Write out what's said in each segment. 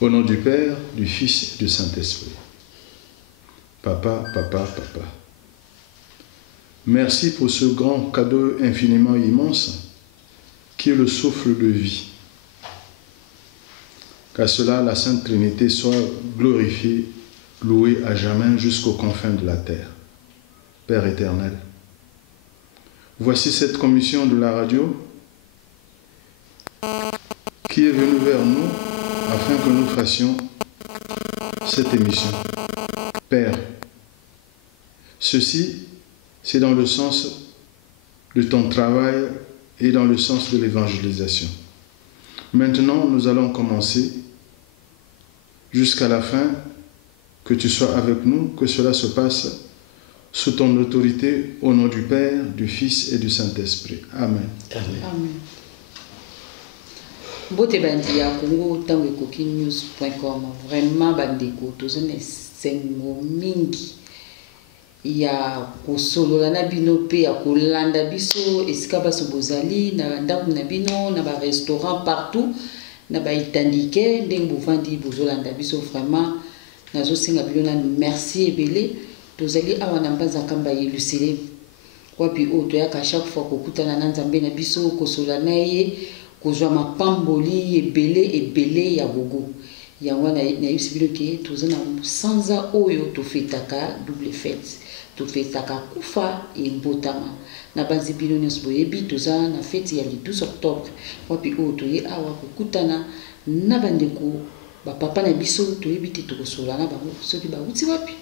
Au nom du Père, du Fils et du Saint-Esprit. Papa, papa, papa. Merci pour ce grand cadeau infiniment immense qui est le souffle de vie. Qu'à cela, la Sainte Trinité soit glorifiée, louée à jamais jusqu'aux confins de la terre. Père éternel, voici cette commission de la radio qui est venue vers nous afin que nous fassions cette émission. Père, ceci, c'est dans le sens de ton travail et dans le sens de l'évangélisation. Maintenant, nous allons commencer jusqu'à la fin, que tu sois avec nous, que cela se passe sous ton autorité, au nom du Père, du Fils et du Saint-Esprit. Amen. Amen. Amen. Bote bandi ya Congo tango ekokinews.com vraiment bandeko tozone sengo mingi ya kosolola na bino pe ya kolanda biso esika baso bozali na ndako na bino na ba restaurant partout na ba itandike ndenge bovandi bozolanda biso vraiment nazo singa bino na merci ebele tozali awa na mbanza kamba yelusele wapi o to ya ka chaque fois kokutana na nzambe na biso kosolola na ye kozwa mapamboli ebele ya gogo yango na yebisi bino ke toza na sanza oyo tofetaka double fête tofetaka kufa e mbotama na banzi bino nyonso boyebi toza na fête ya le 12 octobre wapi oyo toye awa kokutana na bandeko bapapa na biso toyebi te tokosola na bango soki bauti wapi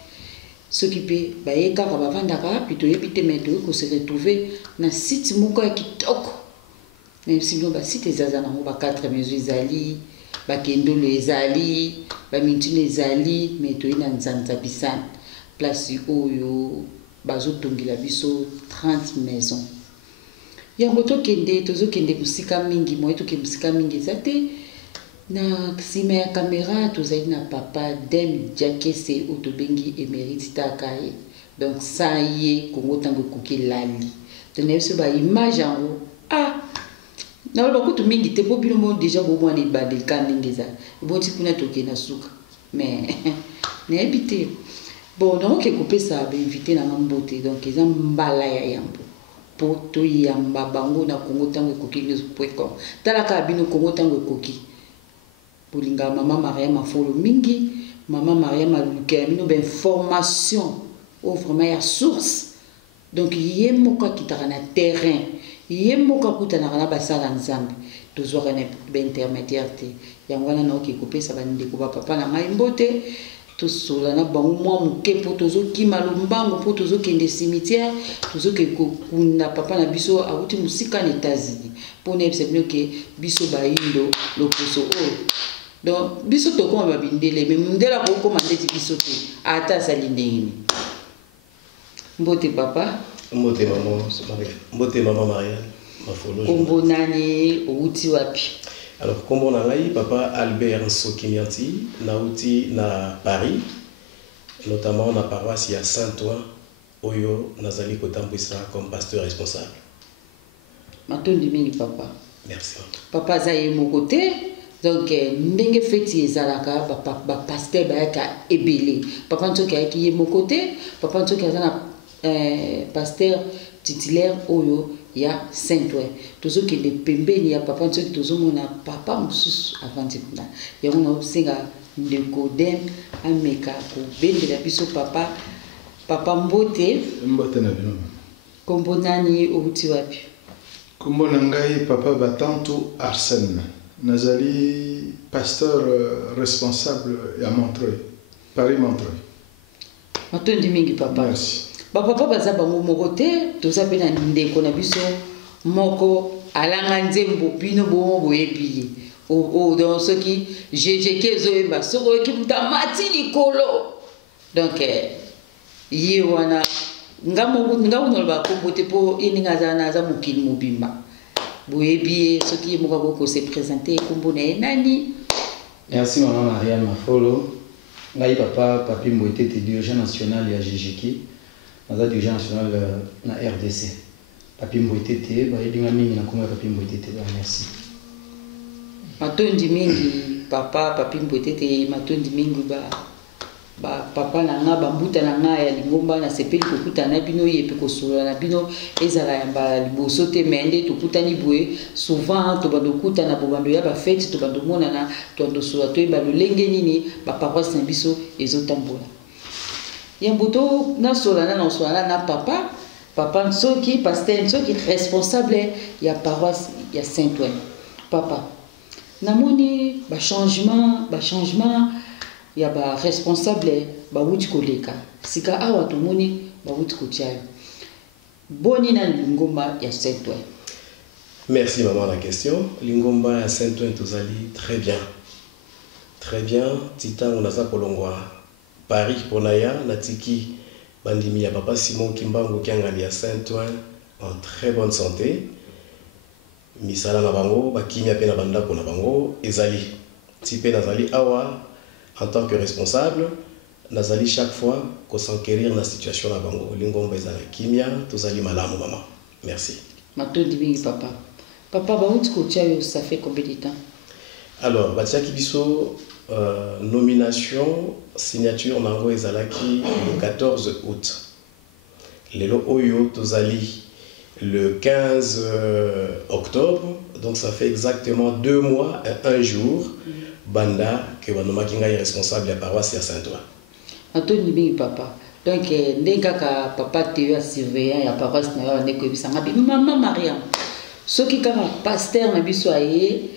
soki pe baye kaka bavandaka wapi toyebi te me toye kose retrouver na site moko ya kitoko. Même si nous avons cité les 4 maisons ezali, bakendolo ezali, bamintune ezali, mais to ina nzanza bisan. Place oyo bazo tongila biso 30 maisons. Yango to kende tozo kende musika mingi, moi to ke musika mingi zate na sima ya caméra tozali na papa Dem Diakese otobengi émérite takaye. Donc ça y est Congo tango koki lali. Tenez ce ba image en ah na ba kutu mingi te po bino mo déjà bo mwa ni bandel kan ngeza bo ti kuna toke na suka mais na habité bon donc ke couper ça ba invité na mbote donc eza mbala ya yambo po to yamba bango na Congo tango koki news.com tala ka bino Congo tango koki bolinga mama Maria mafolo mingi mama Maria maluka bino ben formation au vraiment ya source donc yemoka kitaka na terrain yemoka kutana na basala nzambe tozwaka na intermédiaire te yango wana na okikope sa bandeko ba papa na ngai mbote tosola na bango mwa moke po tozokima lombango po tozokende cimetière tozoke kokunda papa na biso awuti musika na États-Unis po na yebisa bino ke biso bayindo loposo oyo donc biso tokoma babindele me mundela kokoma ndeti biso te ata sali ndenge mbote papa Mbote maman Maria mafolo. Kombo nani outi wapi? Alors kombo na ngai papa Albert Nsokimianti nauti na Paris, notamment na paroisse ya Saint-Ouen oyo nazali kotambwisa comme pasteur responsable. Matondi mingi papa. Merci. Papa zaye moko te donc ndenge feti ezalaka ba pasteur bayaka ebele. Papa ntoki ayaki ye moko te, papa ntoki azana pasteur titulaire oyo ya Saint-Ouen tozokende pembeni ya papa nsoki tozomona papa mususu avandi kuna yango na osenga ndeko Dem ameka kobendela biso papa mbote na bino kombo nani outi wapi? Kombo na ngai papa Batantu Arsène nazali pasteur responsable ya Montreuil, Paris Montreuil. Matondi mingi papa. Merci. Papa baza bango moko te toza pe na ndeko na biso moko alanga nzembo bino bo boyebi o donc ce qui j'ai kezo eba soko ki mutamati likolo donc ye wana ngamo ba kombo te po ininga za mukili mobimba boyebi ce qui moko ko se présenter kombo na nani. Merci maman Maria mafolo ngai papa papi Mbote te dirigeant national ya GGK naza dirigeant national na RDC. Papi Mbote te bayebi nga mingi na kombo ya papi Mbote te. Merci. Matondi mingi papa papi mbwetete matondi mingi papa na nga bambuta na nga ya lingomba na sepeli kokutana bino yepe kosolola na bino ezala ya mbala liboso te mende tokutani boye souvent tobando kutana bobando ya bafete tobando monana tobando solola toyeba lolenge nini baparoise na biso ezotambola ya mbuto nasolana na osolana na papa soki pasteur soki responsable ya paroisse ya Saint-Ouen papa namoni changement ya ba responsable ba wuti koleka sika awa tomoni ba wuti kotiayo boni na lingomba ya Saint-Ouen. Merci maman la question. Lingomba ya Saint-Ouen tozali très bien titan on aza kolongwa Paris ponaya natiki bandimi ya papa Simon Kimbangu kiangali ya Saint-Ouen en très bonne santé misala na bango bakimia pe na bandako na bango ezali tipe nazali awa en tant que responsable, nazali chaque fois qu'on s'enquérir dans la situation la bango. Lingomba ezala kimia, tozali malamu maman. Merci. Matondi bingi papa. Papa baouti kotiayo ça fait combien de temps? Alors, batia kibiso nomination signature nango ezalaki le 14 août. Lelo oyo tozali le 15 octobre, donc ça fait exactement 2 mois et 1 jour. Banda que wanoma kinga est responsable de la paroisse à Saint-Ouen. Antoni bingi papa. Donc ndeka ka papa te ya surveillant ya paroisse na yo ndeko bisanga bi maman Mariam. Soki kama pasteur na biso aye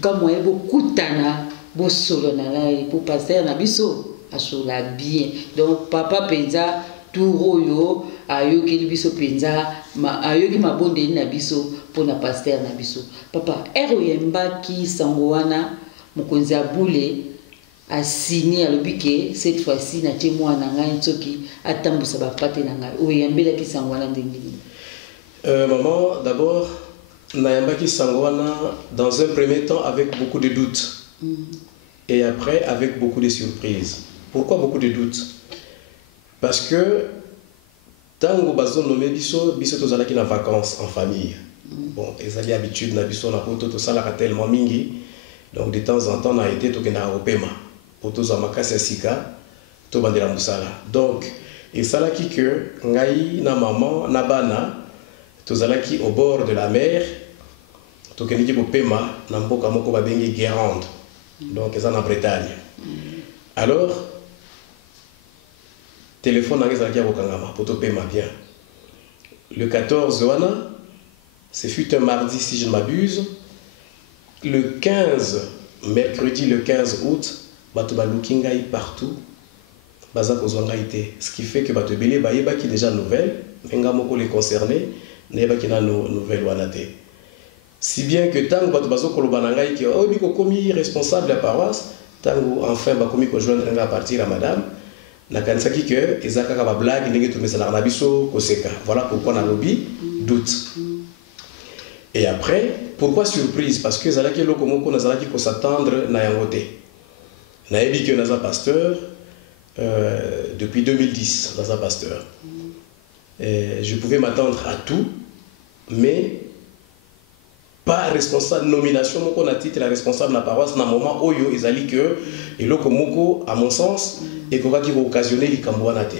kama ebo kutana bo solo na lai pour pasteur na biso asola bien. Donc papa penza touro yo ayo ki biso penza ayo ki mabonde na biso pour na pasteur na biso. Papa ero yemba ki sangoana mokonzi abule a signé à l'obike cette fois-ci na témoin na ngai tsoki atambusa ba pate na ngai oyambela ki sangwana ndengini. Maman, d'abord nayamba ki sangwana dans un premier temps avec beaucoup de doutes et après avec beaucoup de surprises. Pourquoi beaucoup de doutes? Parce que tango bazo nommé biso tozalaki na vacances en famille. Bon, ezali habitude na biso na poto to sala tellement mingi. Donc de temps en temps, on a été au Pema pour tous les makasi sika, tout bandela musala. Donc, et ça là qui que ngai na maman na bana, tous qui au bord de la mer, tout keniki au Pema, na mboka moko ba bengi Guérande. Donc ça en Bretagne. Alors, téléphone na ngeza kia bokangama pour tout Pema bien. Le 14 wana, ce fut un mardi si je ne m'abuse. Le 15, mercredi le 15 août, Batuba Lukingai partout, Baza Kozwangaïté. Ce qui fait que Batubele Baïba qui est déjà nouvelle, Venga Moko les concernés, Neba qui n'a nouvelle Wanate. Si bien que tant que Batubazo Kolobanangaï qui est commis responsable de la paroisse, tant enfin Bakomi Kojoindre à partir à madame, Nakansaki que Ezaka Kabablag, Negetu Mesalanabiso, Koseka. Voilà pourquoi on a lobby, doute. Et après, pourquoi surprise? Parce que Zalaki Lokomoko Nazalaki ko s'attendre na yangote. Naebi que Naza pasteur depuis 2010, Naza pasteur. Je pouvais m'attendre à tout, mais pas responsable nomination moko na titre la responsable de la paroisse na moment oyo ezali que et Lokomoko à mon sens et qu'on va qui occasionner les Kambouanate.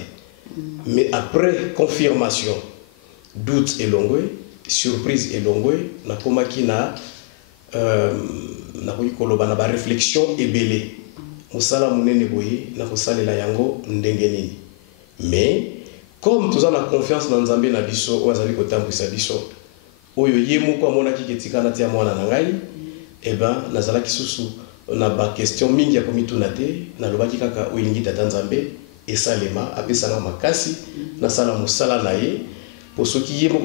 Mais après confirmation, doute et longue, surprise et longue, na komaki na koloba na ba réflexion ebele. Musala munene boye na kosala la yango ndengenini. Mais comme tous en a confiance dans Nzambe na biso ou azali kotambwisa biso. Oyo yemo ko mona ki ketika na tia mwana na ngai, eh ben nazala kisusu na ba question mingi ya komituna te na lobaki kaka oyilingi tata Nzambe esalema apesanga makasi na sala musala na ye. Pour ceux qui y ont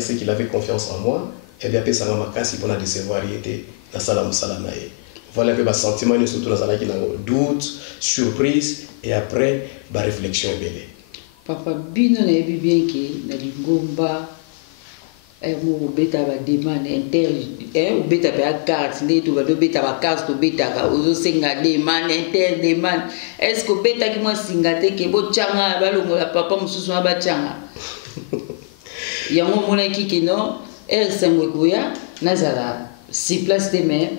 c'est qu'il avait confiance en moi, et bien ça m'a cassé pour la décevoir dans sala musala nae. Voilà un peu ma sentiment surtout dans la doute, surprise et après ma réflexion belle. Papa bino na bien que na lingomba mo beta ba demande inter beta ba carte ne to ba beta ba carte to beta ka ozo senga demande inter demande est-ce que beta ki mo singate ke bo changa ba longola papa mususu ba changa yango mona kiki no el sangwe kuya nazala si place de mer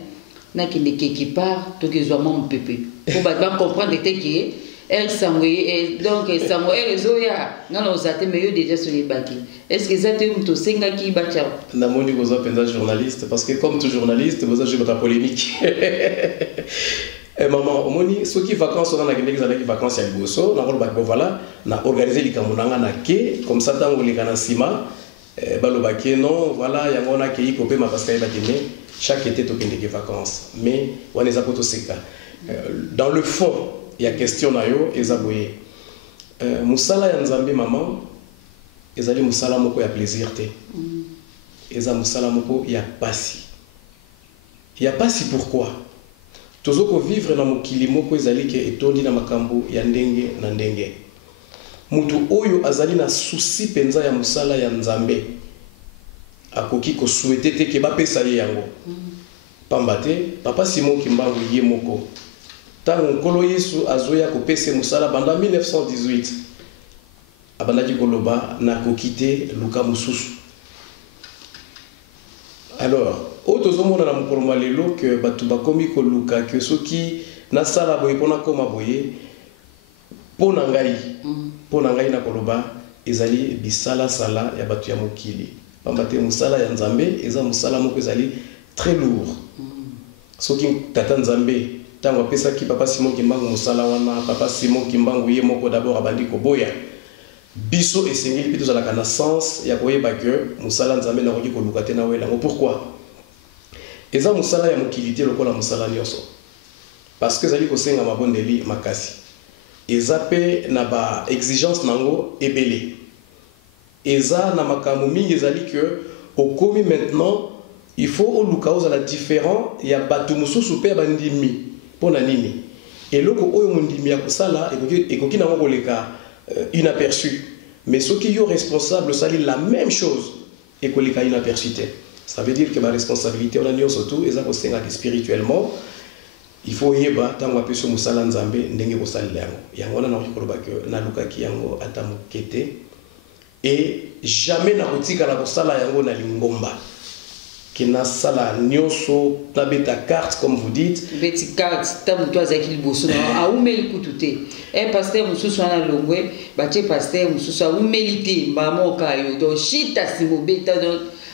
nakende quelque part tokezwa mwa mopepe po bato bacomprendre te ke ere sango donc sango ere ezoya ngana oza te mais yo déjà soyebaki est ce que eza te moto osengaki batya namoni kozwa mpenza journaliste parce que comme tout journaliste boza jobaka polémique maman omoni soki vacances on a nakendeki ezalaki vacances ya liboso nakolobaki bo voilà na organiser likambo nanga na ke comme ça ntango oleka na nsima balobaki non voilà yango nakei kopema parce que ayebaki mais chaque été tokendeki vacances mais wana eza po toseka dans le fond il y a question na yo eza boye musala ya nzambe maman ezali musala moko ya plaisir te eza musala moko ya pasi pourquoi tozoko vivre na mokili moko ezali ke etondi na makambo ya ndenge na ndenge mutu oyo azali na souci penza ya musala ya nzambe akoki ko souhaiter te ke bapesa ye yango pamba te papa Simon Kimbangu ye moko tango nkolo Yesu azoya kopesa musala banda 1918 abandaki koloba na kokite luka mususu. Alors otozomona na mokolo malelo ke batu bakomi koluka ke soki na sala boye pona koma boye pona ngai na koloba ezali bisala sala ya batu ya mokili pamba te musala ya nzambe eza musala moko ezali très lourd soki tata nzambe tango apesaki papa Simon Kimbangu musala wana papa Simon Kimbangu ye moko d'abord abandi koboya biso esengeli pito zalaka na sens ya koyeba ke musala nzambe na koki koluka te na wela ngo pourquoi eza musala ya mokili te lokola musala nyonso parce que ezali kosenga mabondeli makasi eza pe na ba exigence nango ebele eza na makambo mingi ezali que okomi maintenant il faut oluka ozala différent ya batu mususu pe bandimi pona nini eloko oyo mondimi ya kosala ekoki nango koleka inaperçu mais ceux qui sont responsables ça la même chose et koleka inaperçu te ça veut dire que ma responsabilité on a nyonso surtout eza kosenga spirituellement il faut yeba tango apeso musala nzambe ndenge kosalela yango na koloba ke na lukaki yango atamukete et jamais na kotika la kosala yango na lingomba kina sala nyonso tabeta carte comme vous dites beti carte tamu to azaki liboso na aumeli kutute pasteur mususu ana longwe bache pasteur mususu aumeli te mbamoka yo do shita simobeta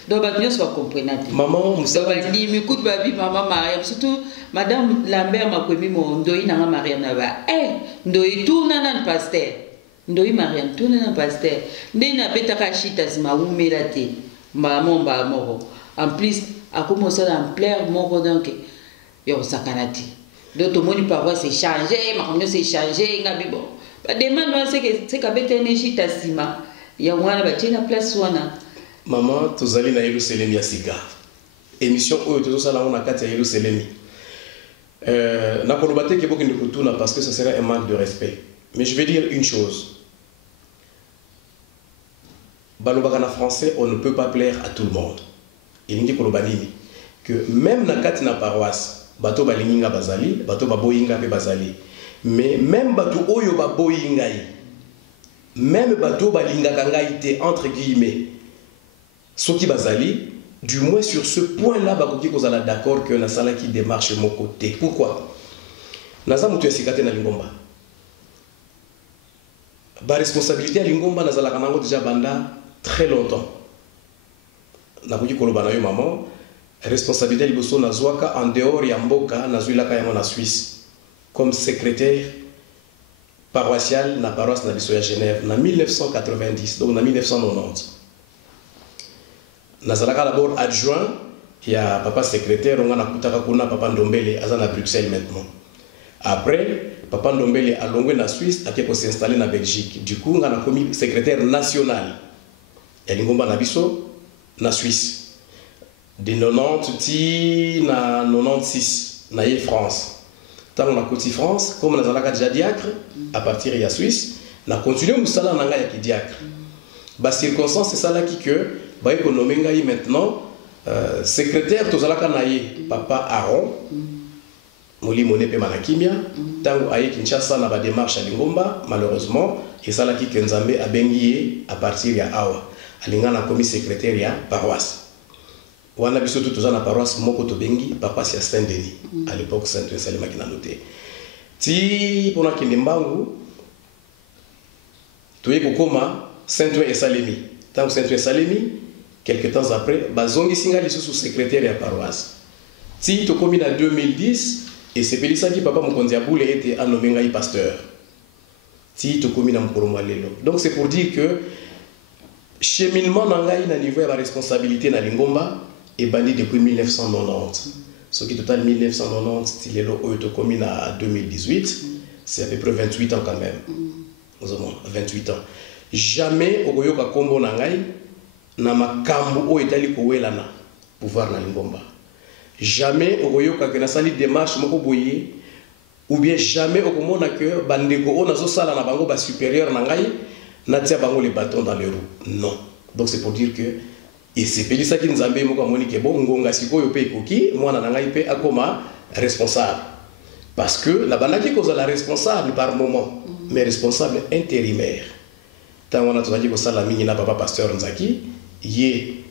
do ba nyonso ba comprendre maman musala ndi mikut ba bi maman Maria surtout madame Lambert makwemi mo ndoi na Maria na ba ndoi tourna na pasteur ndoi Maria tourna na pasteur ndena beta ka shita simaumela te mbamo en plus à commencer en plein mon donc yo sakanati d'autres moni parfois c'est changé ma c'est changé ngabi bon ba demande c'est que bete énergie tasima ya wana ba tina place wana maman tozali na Yerusalem ya sika émission oyo tozosala na kati ya Yerusalem na koloba te ke bokende kutuna parce que ça serait un manque de respect mais je vais dire une chose balobaka na français on ne peut pas plaire à tout le monde. Il dit que même na kati na paroisse bato balinga bazali bato baboyinga pe bazali mais même bato oyo baboyinga même bato balinga kangai te entre guillemets soki bazali du moins sur ce point là bakoki kozala d'accord que na sala qui démarche mon côté pourquoi naza mutu esikate na lingomba ba responsabilité ya lingomba nazala kanango déjà banda très longtemps nakoki koloba na yo maman responsabilité liboso nazwaka en dehors ya mboka nazwilaka yango na Suisse comme secrétaire paroissial na paroisse na biso ya Genève na 1990 donc na 1990 nazalaka d'abord adjoint ya papa secrétaire on a kutaka kuna papa Ndombele aza na Bruxelles maintenant après papa Ndombele a longwe na Suisse akeko s'installer na Belgique du coup on a commis secrétaire national ya lingomba na biso na Suisse de 90 ti na 96 na France tant on a côté France comme on a déjà diacre à partir de la Suisse na continuer musala na nga ya ki diacre ba circonstance c'est ça là qui que ba économie ngai maintenant secrétaire tozalaka na ye papa Aaron molimo ne pe manakimia tango aye Kinshasa na ba démarche à lingomba malheureusement et ça là qui que Nzambe a bengi à partir ya awa alingana comme secrétaire ya paroisse wana biso tout na paroisse moko to bengi paroisse ya Saint-Denis à l'époque Saint-Denis salima ki na noté ti pona kende mbangu toye kokoma Saint-Denis et Salemi tant Saint-Denis et Salemi quelques temps après bazongi singa lisusu secrétaire ya paroisse ti to komi na 2010 et c'est pelisa ki papa mokonzi ya boule était nommé ngai pasteur ti to komi na mokolo lelo. Donc c'est pour dire que cheminement na ngai na niveau ya ba responsabilité na Lingomba et bandi depuis 1990. Ce qui total 1990 ti lelo oyo to komi na 2018, c'est à peu près 28 ans quand même. Nous avons 28 ans. Jamais okoyoka kombo na ngai na makambo o etali kowelana pouvoir na Lingomba. Jamais okoyoka ke na sali démarche moko boye ou bien jamais okomona que bandeko o nazo sala na bango ba supérieur na ngai na tia bango les bâtons dans les roues. Non. Donc c'est pour dire que et c'est pelisa ki nzambe moko amoni ke bon ngonga sikoyo pe koki mwana na ngai pe akoma responsable. Parce que la bandaki ko la responsable par moment mais responsable intérimaire. Tant on a tozaki ko sala mingi na papa pasteur Nzaki, yé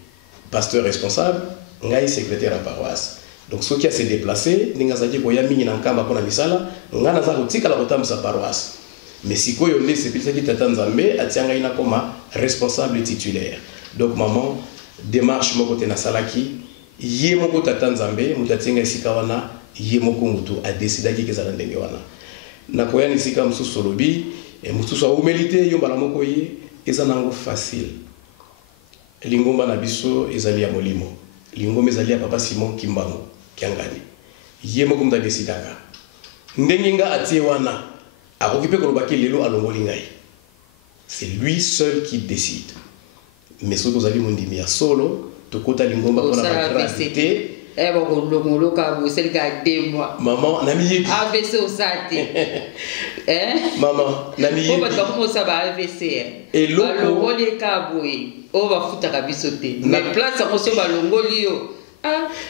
pasteur responsable, ngai secrétaire à paroisse. Donc ce qui a se déplacé, ninga zaki ko ya mingi na nkamba pona misala, ngana za kotika la kotamisa paroisse. Mais si ko yonde c'est pelisa ki tata Nzambe atianga ina koma responsable titulaire. Donc maman démarche moko te na salaki, yé moko tata Nzambe mutatinga esika wana yé moko mutu a décidé ki kezala ndenge wana. Na koya ni sika mususu lobi et mususu a humilité yo bala moko yé eza nango facile. Lingomba na biso ezali ya molimo. Lingomba ezali ya papa Simon Kimbango kiangani. Yé moko muta décidaka. Ndenge nga atie wana akoki pe koloba ke lelo alongoli ngai. C'est lui seul qui décide. Mais ce que vous avez dit, à solo, tu as Lingomba pour la gravité. Maman, nami AVC au sate. Maman, nami on va commencer à AVC. Et l'autre, on va les cabouer. On va foutre à bisoter. Mais place à monsieur Balongolio.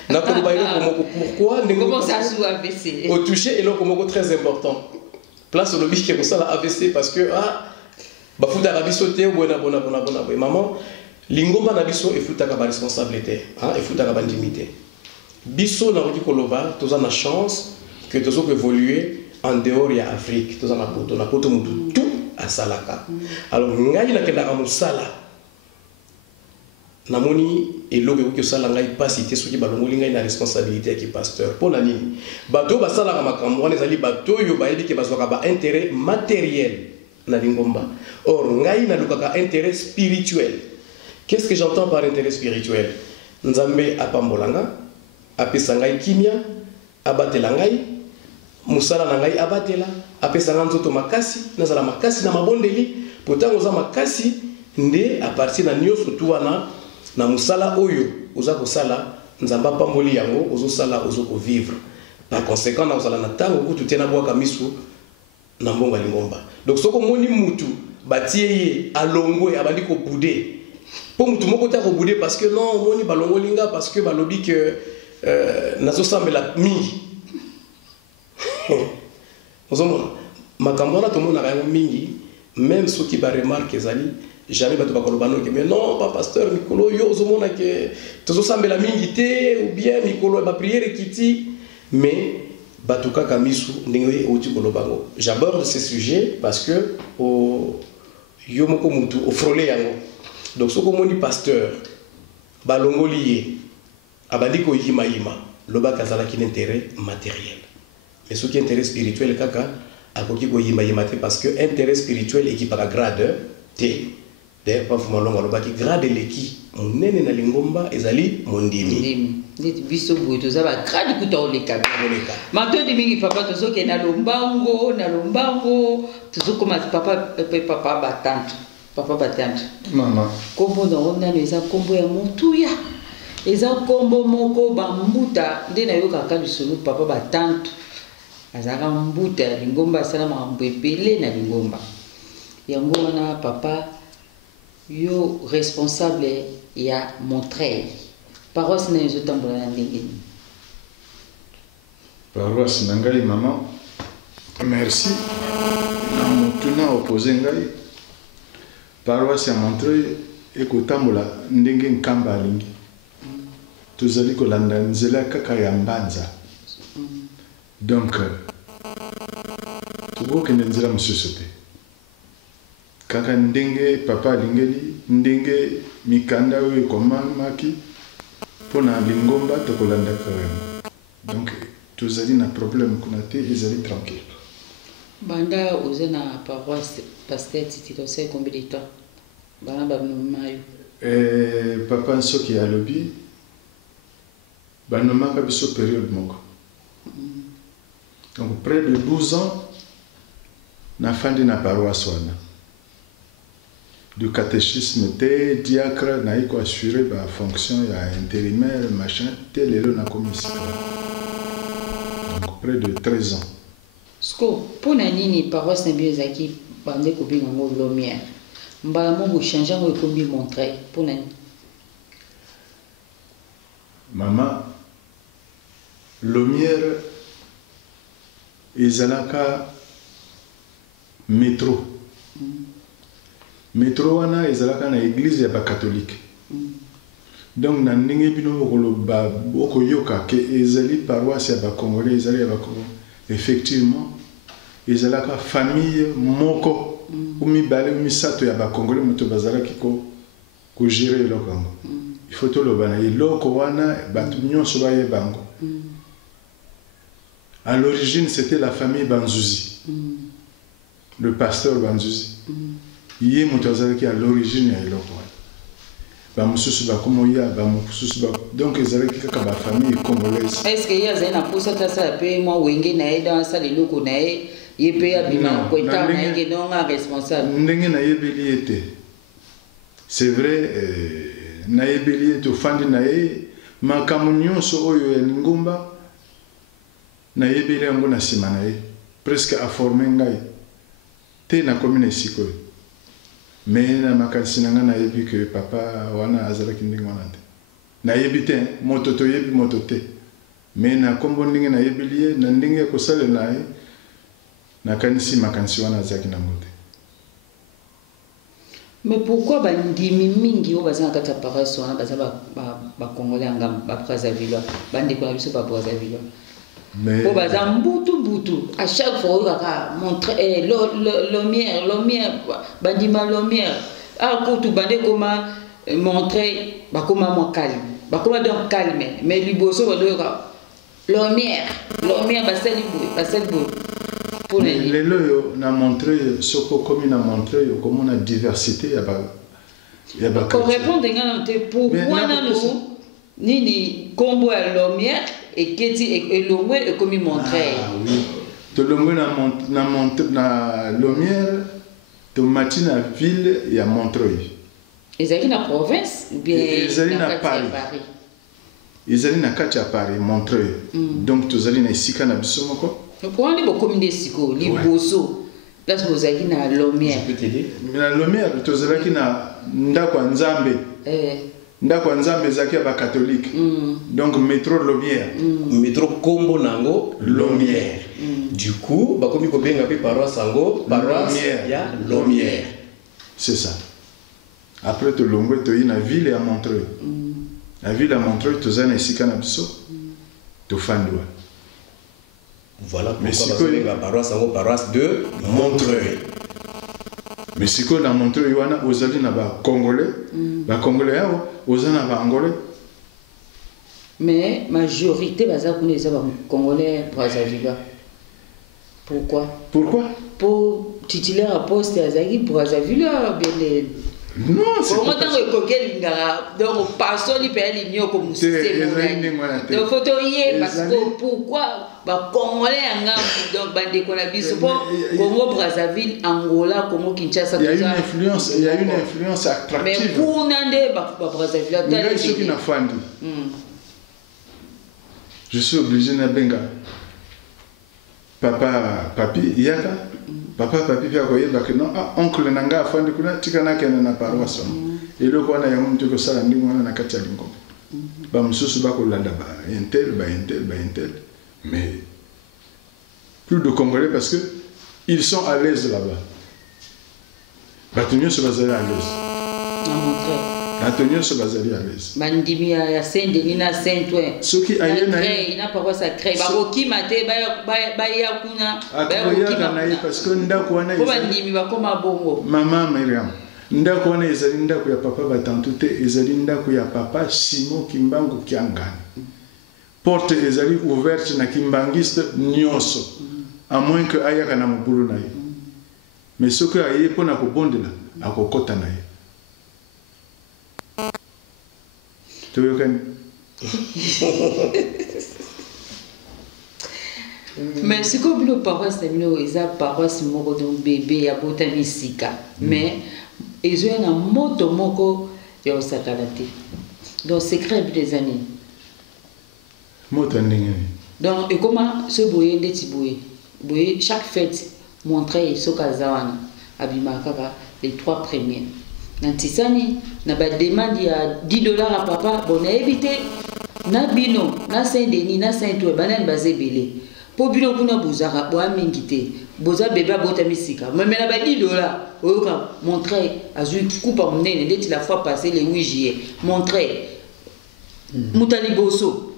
Pourquoi comment ça joue AVC? Au toucher, et l'autre, très important. Place au lobby qui est pour ça la AVC parce que bah fouta la bisoté bona maman Lingomba na biso e fouta ka ba responsabilité e fouta ka ba intimité biso na rodi koloba toza na chance que tozo évoluer en dehors ya Afrique toza na poto mutu tout à salaka alors ngai na kenda ka musala namoni elobe ko sala ngai pas cité soki balongoli ngai na responsabilité ki pasteur pour la nini bato ba sala ka makambo wana ezali bato yo ba yebi ke bazwaka ba intérêt matériel na Lingomba. Or, ngai na lukaka intérêt spirituel. Qu'est-ce que j'entends par intérêt spirituel? Nzambe apambolanga, apesa ngai kimia, abatela ngai, musala na ngai abatela, apesa ngai nzoto makasi, nazala makasi na mabondeli, pourtant oza makasi nde a partir na nyonso tu wana na musala oyo oza kosala nzamba pamboli yango ozo sala ozo ko vivre. Par conséquent na ozala na tango kutu tena bwaka misu na mbongo Lingomba. Donc soko moni mutu batie alongwe abandi ko boudé. Pour mutu moko ta ko boudé parce que non moni balongo linga parce que balobi que nazo sambela mingi. Ozomona makambo na tomo na rango mingi même ceux qui ba remarque ezali jamais bato bakoloba no que mais non pas pasteur Mikolo yo ozomona que tozo sambela mingi te ou bien Mikolo ba prière kiti mais Batuka Kamisu ndenge oti kolobango. J'aborde ce sujet parce que au yomoko mutu au frôler yango. Donc ce comme on dit pasteur balongolié abandi ko yima loba kazala ki intérêt matériel. Mais ce qui est intérêt spirituel kaka akoki ko yima te parce que intérêt spirituel équipe à grade T. D'ailleurs pas fuma longa loba ki grade leki monene na Lingomba ezali mondimi. Biso boy to za ba grade kuta oleka. Manto de mingi papa to zo ke na lombango to koma papa batante. Papa batante. Maman. Kombo na ona eza kombo ya mutuya. Eza kombo moko bambuta nde na yoka ka lisolo papa batante. Azaka mbuta Lingomba sala mambo epele na Lingomba. Yango wana papa yo responsable ya Montreuil. Paroisse na yezo tambola na ndenge. Paroisse na ngai maman. Merci. Na motuna opposé ngai. Paroisse ya Montreuil ekotambola ndenge nkamba alingi. tozali kolanda nzela kaka ya mbanza. Donc tokokende nzela mosusu te. Kaka ndenge papa alingeli, ndenge mikanda oyo ekomamaki mpona lingomba tokolanda kaka yango. Donc tozali na problème kuna te, ezali tranquille. Banda oza na paroisse pasteur Titi Losai combien de temps? Bana banomayo. Papa soki alobi banomaka biso période moko. Donc près de 12 ans nafandi na paroisse wana. Du catéchisme te diacre na iko assurer ba fonction ya intérimaire machin te lelo na commission. Donc près de 13 ans. Sko pona nini paroisse na biozaki bande ko binga ngo Lomière. Mbala mo changer ngo ekombi montrer pona nini? Maman Lomière ezalaka métro. Métro wana ezalaka na église ya ba catholique. Donc na ndenge bino okoloba okoyoka ke ezali paroisse ya ba congolais ezali ya ba congolais. Effectivement ezalaka famille moko umibale umisato ya ba congolais moto bazalaki ko gérer eloko yango. Il faut toloba na eloko wana batu nyonso baye bango. À l'origine c'était la famille Banzuzi. Le pasteur Banzuzi. Yé moto azalaki à l'origine ya eloko wana. Ba mususu ba komoya ba mususu ba donc ezalaki kaka ba famille congolaise. Est-ce que yaza na posa tasa pe moi wenge na ye dans sa leloko na ye pe ya bima ko eta na nge non responsable. Ndenge na yebeli ete. C'est vrai na yebeli ete ofandi na ye makambo nyonso oyo ya ngomba na yebeli yango na sima na ye presque a formé ngai te na commune sikoyo. Mais na makanisi nanga na yebi que papa wana azalaki ndenge wana te. Na yebi te moto to yebi moto te. Mais na kombo ndenge na yebeli ye na ndenge ko sale na ye na kanisi makanisi wana azalaki na mote. Mais pourquoi bandimi mingi o bazana kata paroisse wana baza ba congolais ngam ba Brazzaville bande ko na biso ba Brazzaville? Mais pour bazan butu à chaque fois on va montrer Lomière bandima Lomière ah quand tu bande comment montrer ba comment moi calme ba comment donc calme mais liboso ba Lomière ba sali boy pour les loyo na montrer soko comme na montrer comment on a diversité ya ba pour répondre ngana te pourquoi na nous nini combo à Lomière et Keti et Lomwe et comme il montrait. Ah oui. De Lomwe na Lomière, de Matine à ville et à Montreuil. Ils allaient dans la province ou bien ils allaient dans Paris. Ils allaient dans Katia Paris, Montreuil. Donc tous allez dans Sika na Bissomoko. Pourquoi on est beaucoup comme des Siko, les Bosso. Là vous allez dans Lomière. Je peux t'aider. Na Lomière, tous allez na Ndako Nzambe. Ndako Nzambe zakia ba catholique. Donc métro Lomière. Métro Kombo nango Lomière. Du coup, ba komi ko benga pe paroisse sango paroisse ya Lomière. C'est ça. Après to longwe to ina ville à Montreuil. La ville à Montreuil to zana isika na biso to fandwa. Voilà pourquoi la paroisse sango paroisse de Montreuil. Mais si qu'on a montré wana ozali na ba congolais, ba congolais yao ozana ba angolais. Mais majorité baza kuneza ba congolais Brazzaville. Pourquoi? Pour titulaire à poste azaki Brazzaville bien. Non, c'est pas. Comment tant que ngara donc personne li paye l'union comme c'est. Donc faut toyer parce que pourquoi ba congolais anga donc bande ko na biso Congo Brazzaville Angola Congo Kinshasa il y a une influence attractive. Mais pour nande ba Brazzaville ta ce qui na fandi. Je suis obligé na benga papi yaka papa papi pia ko yeba que non oncle nanga afandi kuna tikana kena na paroisse et le ko na ya muntu ko sala ndingo na kati ya lingo ba mususu ba ko landa ba intel. Mais plus de Congolais parce que ils sont à l'aise là-bas. Batumio se basait à l'aise. Atonyo so bazali à l'aise. Bandimi ya Saint-Denis na Saint-Ouen. Soki aye na ye na paroisse sacrée. Ba okima te ba ya kuna. Ba okima na ye parce que ndako wana ezali. Bandimi ba koma bongo. Maman Miriam. Ndako wana ezali ndako ya papa batantu te, ezali ndako ya papa Simon Kimbangu Kiangani. Porte ezali ouverte na kimbangiste nyonso. À moins que ayaka na mobulu na ye. Mais soki aye pona ko bondela akokota na ye. Mais c'est comme le paroisse ils ont paroisse moko donc bébé ya botani sika mais ils ont un moto moko ya osakalate donc secret des années moto ndenge donc et comment ce boye ndeti boye chaque fête montrer sokazawana abimakaka les 3 premiers. Nantisani na ba demande ya $10 à papa bon éviter na bino na Saint-Denis na Saint-Ouen banan bazebele po bino kuna bozaka bo amingite boza bébé bota misika mais na ba $10 oyoka montrer azui coupa monene dès la fois passée le 8 juillet montrer mutali boso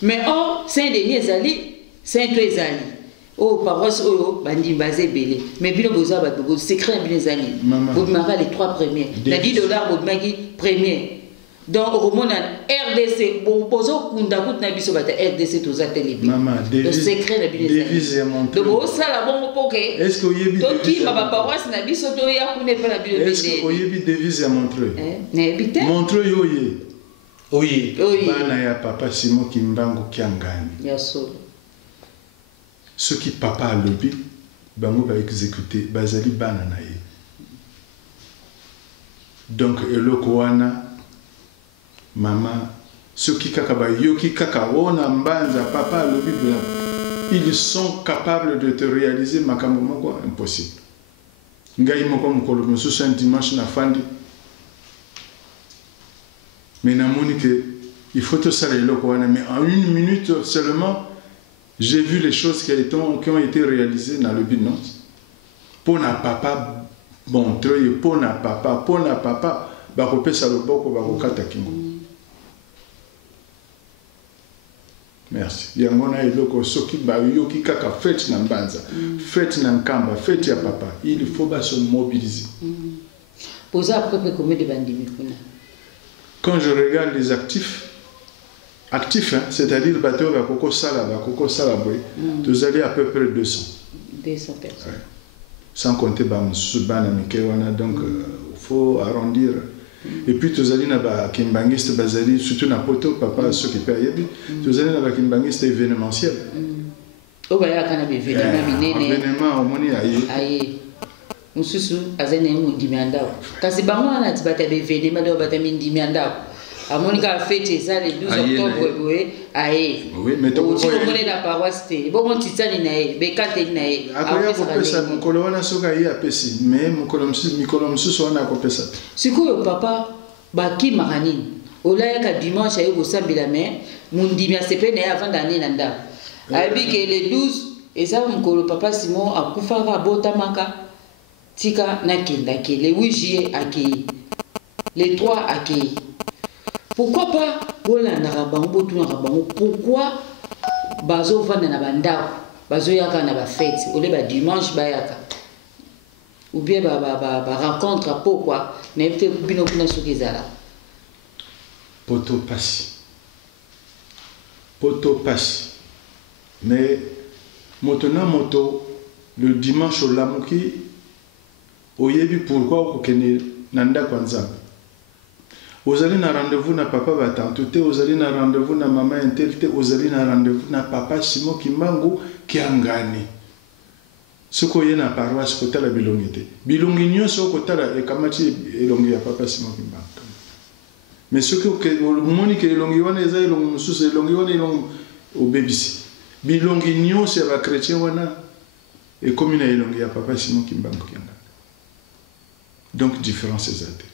mais oh Saint-Denis ezali Saint-Ouen ezali oh paroisse oh bandi bazebele mais bino boza ba bo secret bino ezali bo mara les 3 premiers na $10 bo maki premier donc au moment RDC bon bozo kunda kut na biso bata RDC to za télé maman le secret na bino ezali donc au sala bon poke est-ce que oyebi to ki ba paroisse na biso to ya kune pa na bino est-ce que oyebi devise ya Montreux na ebite Montreux yoye oui bana ya papa Simon Kimbangu Kiangani ya solo ce qui papa a lobby bango ba exécuter bazali bana na ye donc eloko wana maman ce qui kaka ba yoki kaka ona mbanza papa a lobby ils sont capables de te réaliser makambo moko impossible ngai moko mokolo mosusu un dimanche na fandi mais namoni que il faut te saler eloko wana mais en 1 minute seulement j'ai vu les choses qui ont été réalisées dans le bilan. Pour na papa, bon, pour na papa, bakopé saloboko, bakokata kingo. Merci. Yangona iloko soki ba yoki kaka fête na mbanza, fête na nkamba, fête ya papa. Il faut se mobiliser. Poser à peu près combien de bandimi kuna? Quand je regarde les actifs, hein, c'est-à-dire le bateau va Coco Sala, vous allez à peu près 200. 200 personnes. Ouais. Sans compter Subana Mikewana, donc il faut arrondir. Et puis vous allez à Kimbangiste Bazali, surtout na Poto, papa, ceux qui payent, vous allez à Kimbangiste événementiel. Oh, bah, il y a un événement, au moni aïe. Mususu, azene mundimiandao. Kasi bango na tibata événement do bata mindimiandao. À Monica fête ça le 12 octobre aye. Oui, mais tu connais la paroisse té. Bon mon titani nae, bekate nae. Akoya ko pesa mukolo wana soka yi apesi, mais mukolo msusu wana ko pesa. Sikoyo papa baki maranini. Olaya ka dimanche ayo bosambila mais mundimi asepe na avant d'année nanda. Abi ke le 12 et ça mukolo papa Simon akufaka botamaka tika na kenda ke le 8 juillet akei. Les 3 akei. Pourquoi pas pourquoi bazo vanda na bandako bazo yaka na ba fête ou les ba dimanche ba yaka ou bien ba rencontre pourquoi n'était bino kuna sokezala poto passe mais moto le dimanche au lamuki oyebi pourquoi okene nanda kwanza. Vous allez na rendez-vous na papa Batantoute, vous allez na rendez-vous na maman Intelte, vous allez na rendez-vous na papa Simon Kimbangu Kiangani. Ce qu'on y a na paroisse kota la bilongite. Bilongi nyonso kota la ekamati elongi ya papa Simon Kimbangu. Mais ce que moni ke elongi wana eza elongi mususu elongi wana elongi obebisi. Bilongi nyonso ya ba chrétien wana et comme na elongi ya papa Simon Kimbangu Kiangani. Donc différence ezate.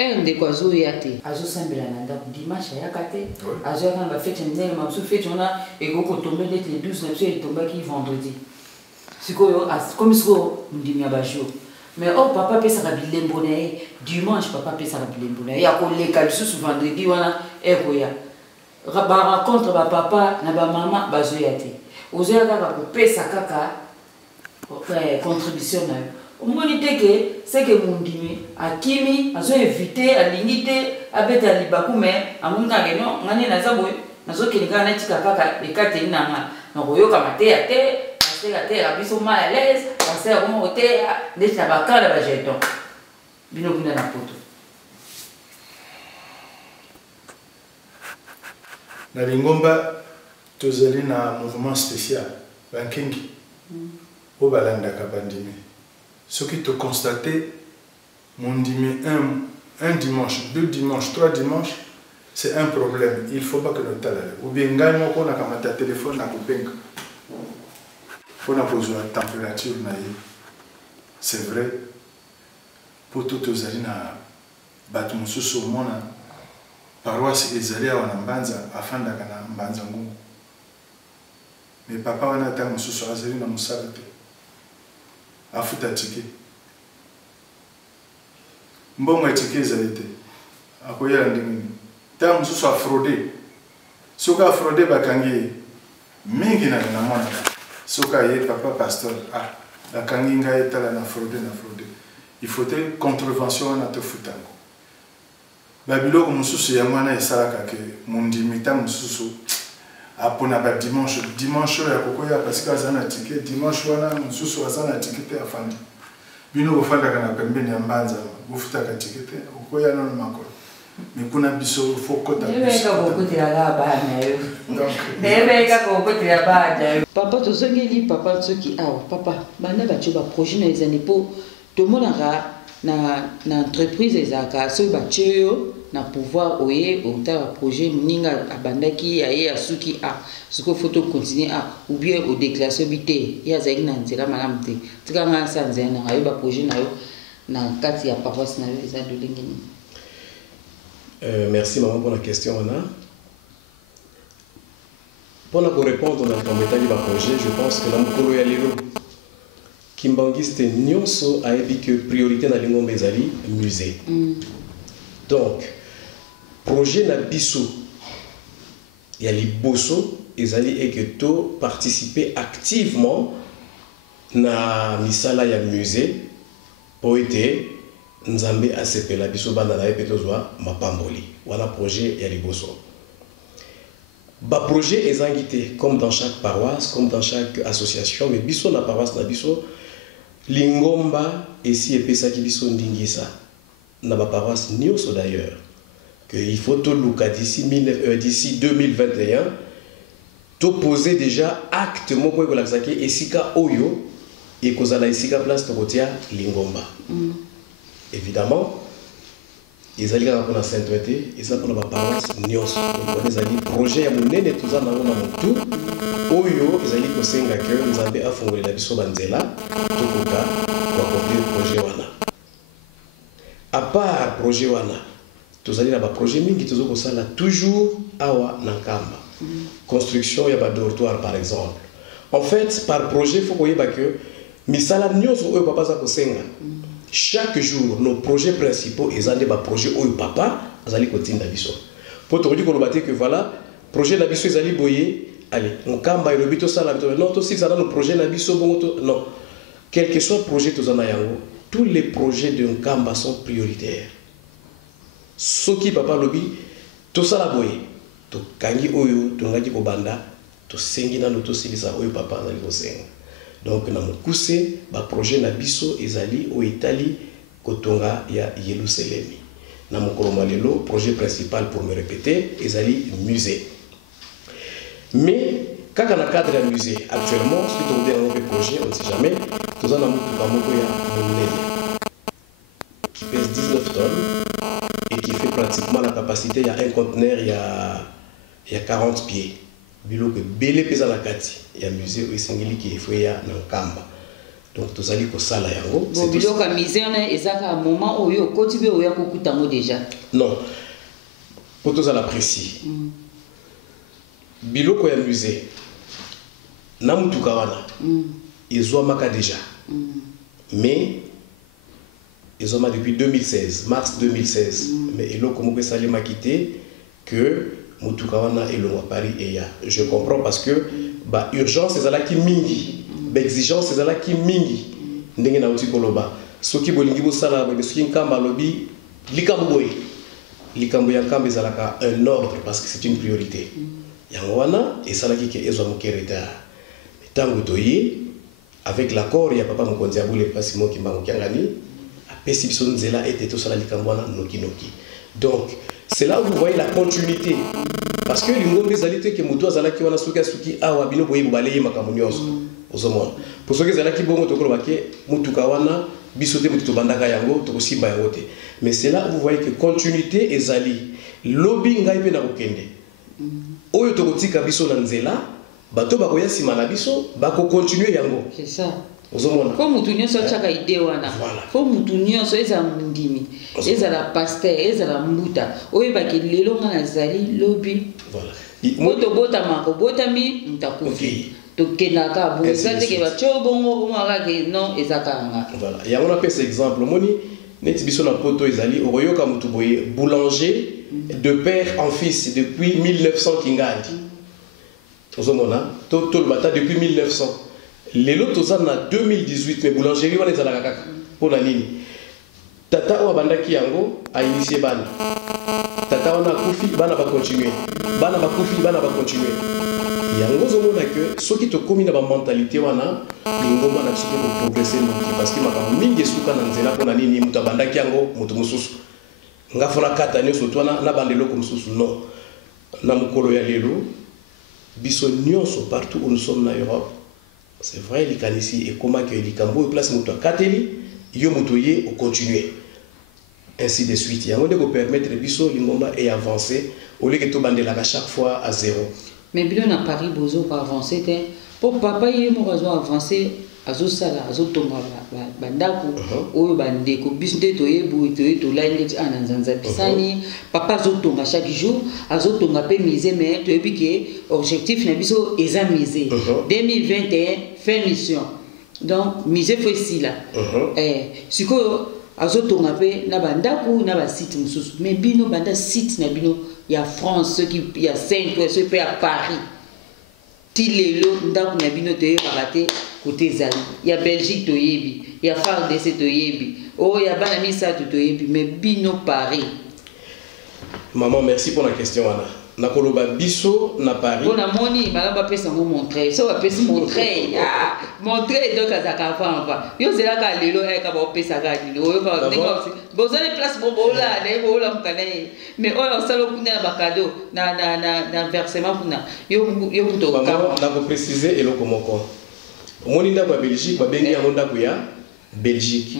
De quoi zo yate azo sambela na ndako dimanche yakate azo yakana ba fête nzela mamso fête on a et go tomber les 12 na so il tomba ki vendredi sikoyo comme siko ndimi ya bajo mais oh papa pesaka bilembo na ye dimanche papa pesaka bilembo na ye ya koleka lisusu vendredi wana ekoya baracontre bapapa na bamama bazoya te ozoya kaka kopesa kaka contribution na yo omoni te ke seke mondimi akimi azoevite alingi te abeta libaku me amoni kaka no ngani naza boye nazokende kaka natika kaka ekateli nanga nakoyokama te ya te pasteur ateya biso mal à l'aise pasteur akomo koteya ndeti na bakala bajeton bino kuna na poto na lingomba tozali na mouvement spécial bankengi oyo balandaka bandimi soki toconstate mondimi un dimanche, 2 dimanches, 3 dimanches, c'est un problème. Il ne faut pas que nous talons. Ou bien, nous avons un téléphone à couper. On a besoin de température. C'est vrai. Pour tout les alliés, nous sur mon paroisse les alliés à Mbanza afin d'aller à Mbanza. Mais papa, on a atteint sur la zéro dans mon salon. À foutre à ticket. Bon, moi, ticket, ça a été. À quoi il y a un demi. Tant que ce soit fraudé. Ce qui a fraudé, bakangi. Mingi na mona. Ce qui a été papa pasteur. Ah, la kangi nga est là na fraudé. Il faut une contravention na te foutango. Babilo comme mususu ya mwana esalaka ke mundimita mususu. Apona ba dimanche ya kokoya parce que azana ticket dimanche wana mususu azana ticket ya fandi. Bino bofanda kana pembeni ya Mbanza bofutaka ticket kokoya na makolo. Mais kuna biso fokota biso kokotela la bana yo ndebeka kokotela bana papa tozongeli papa soki awa papa bana bacho ba projet na ezani po tomonaka na entreprise ezaka so bacho na pouvoir oye otala projet mninga abandaki aye asuki a siko photo continuer a ou bien au déclaration bité ya zaki na nzela malamu te tika nga sanze na ayo ba projet na yo na kati ya paroisse na yo eza de lingini. Merci maman pour la question Anna. Pour répondre dans le métal du projet, je pense que dans le Yalero, Kimbangiste Nyonso a dit que priorité dans l'Ingombe Bezali, musée. Donc, projet na biso, il y a les bosso, Ezali et que to participer activement na misala ya musée pour être Nzambe asepela biso bana na epetozwa mapamboli wana projet ya liboso ba projet ezangité comme dans chaque paroisse comme dans chaque association mais biso na paroisse na biso lingomba esi epesaki biso ndingisa na ba paroisse nyonso d'ailleurs que il faut to luka d'ici 2021 to poser déjà acte moko ko lakisaki esika oyo et kozala esika place to kotia lingomba. Évidemment, ils allaient pour la sainteté, ils allaient pour la paroisse Nyos. Donc, ils allaient projet à mon nez, tout ça, dans tout. Oyo, ils allaient pour Senga que ils avaient à fonder la biso banzela, tout le cas, pour apporter le projet wana. À part projet wana, tous allaient là-bas projet mingi, tous au ça là toujours awa nankamba. Construction, il y a pas dortoir par exemple. En fait, par projet, il faut voyez que misala Nyos ou papa ça pour Senga. Chaque jour, nos projets principaux, ils ont des projets où papa, ils ont continuer d'abisso. Pour te dire que voilà, projet d'abisso, ils ont boyer, allez, on camba et le bito ça, non, aussi ça dans le projet d'abisso, non. Quel que soit le projet, tous les projets de Nkamba sont prioritaires. Ce qui papa lobby, tout ça la boyer, tout kangi oyo, tout ngaki kobanda, tout sengi na l'auto silisa oyo papa dans le sengi. Donc, dans mon coussé, le projet Nabiso ezali au Italie, Kotonga ya Yerusalem. Dans mon koromalelo, projet principal pour me répéter, ezali musée. Mais, quand on a cadre à musée, actuellement, ce qui est dans le projet, on ne sait jamais, nous avons un qui pèse 19 tonnes et qui fait pratiquement la capacité, il y a un conteneur, il y a 40 pieds. Bilo que belé pesa la kati ya musée où singeli qui fait ya Nkamba donc tous allez ko sala yango bon bilo ka musée na ezaka moment oyo kotibe oya kokutango déjà non pour tous à la précis bilo ko ya musée na mutuka wana ezwa maka déjà mais ils ont depuis 2016, mars 2016. Mais il a comme ça m'a quitté que Moutukawana et le Paris et ya. Je comprends parce que bah urgence c'est là qui mingi, bah exigence c'est là qui mingi. Ndenge na uti koloba. Soki bolingi bo sala ba soki nkamba lobi likamboy. Likambo ya nkamba ezalaka un ordre parce que c'est une priorité. Yangoana et ça là qui est ezo mokereta. Tango toyi avec l'accord ya papa mokonzi abule pasi mo kimba mokangani. Apesi biso nzela était tout ça la likamboana noki noki. Donc c'est là où vous voyez la continuité. Parce que l'ingombe zalité que mutu azala ki wana suki suki awa bino boye bobale makambo nyonso. Ozomona. Pour ceux qui zala ki bongo tokolo bake mutuka wana bisote mutu to bandaka yango to simba yango te. Mais c'est là où vous voyez que continuité ezali. Lobby ngai pe na kokende. Oyo to kotika biso na nzela, bato bakoya sima na biso bako continuer yango. C'est ça. Ozomona. Faut mutu nyonso chaka idée wana. Faut mutu nyonso eza mundimi. Eza la pasteur, eza la mbuta. Oyo bakilelo ngana zali lobby. Voilà. Moto bota mako botami mtakufi. Tokenaka bo ezate ke ba chobongo bomaka ke non ezakanga. Voilà. Il y a on appelle cet exemple moni neti biso na poto ezali oyoka mutu boye boulanger de père en fils depuis 1900 kingandi. Ozomona to le bata depuis 1900. Lelo tozana na 2018 mais boulangerie wana ezalaka kaka pona nini tata o bandaki yango a initié bana tata wana kufi bana ba continuer bana ba kufi bana ba continuer yango zomona que soki to komi na ba mentalité wana lingoma na soki ko progresser noki parce que makambo mingi suka na nzela pona nini mutu bandaki yango mutu mususu ngafona kata nyo surtout na bandelo comme mususu non na mukolo ya lelo biso nyonso partout où nous sommes na Europe. C'est vrai, les canisi et comment que les cambo place muto kateli, yo mutoye au continuer. Ainsi de suite. Il y a un de permettre biso lingomba et avancer au lieu que tout bande à chaque fois à zéro. Mais bien à Paris bozo pour avancer pour papa yé mo razo avancer azo sala azo tonga bandako oyo bandeko bisnde toye boy toye to laine ti ananzanza bisani papa azo tonga chaque jour azo tonga pe miser mais toye biké objectif na biso eza miser 2021 fin mission donc miser faut ici là siko azo tonga pe na bandako na ba site mususu mais bino banda site na bino ya France ceux qui ya Saint-Ouen ceux qui à Paris tilelo ndako na bino toye bakate côté zali ya Belgique toyebi ya FARDC toyebi oh ya bana misa toyebi mais bino Paris. Maman, merci pour la question Anna. Na koloba biso na Paris. Bon amoni malaba pesa mo montrer so va pesa montrer montrer donc azaka fa yo zela ka lelo e ka ba pesa ka lelo yo ka ndinga bozali place bobola ne bola mkane mais oyo salo kuna ba cadeau na versement kuna yo to ka na ko préciser eloko moko omoni ndako ya Belgique ba bengi yango ndako ya Belgique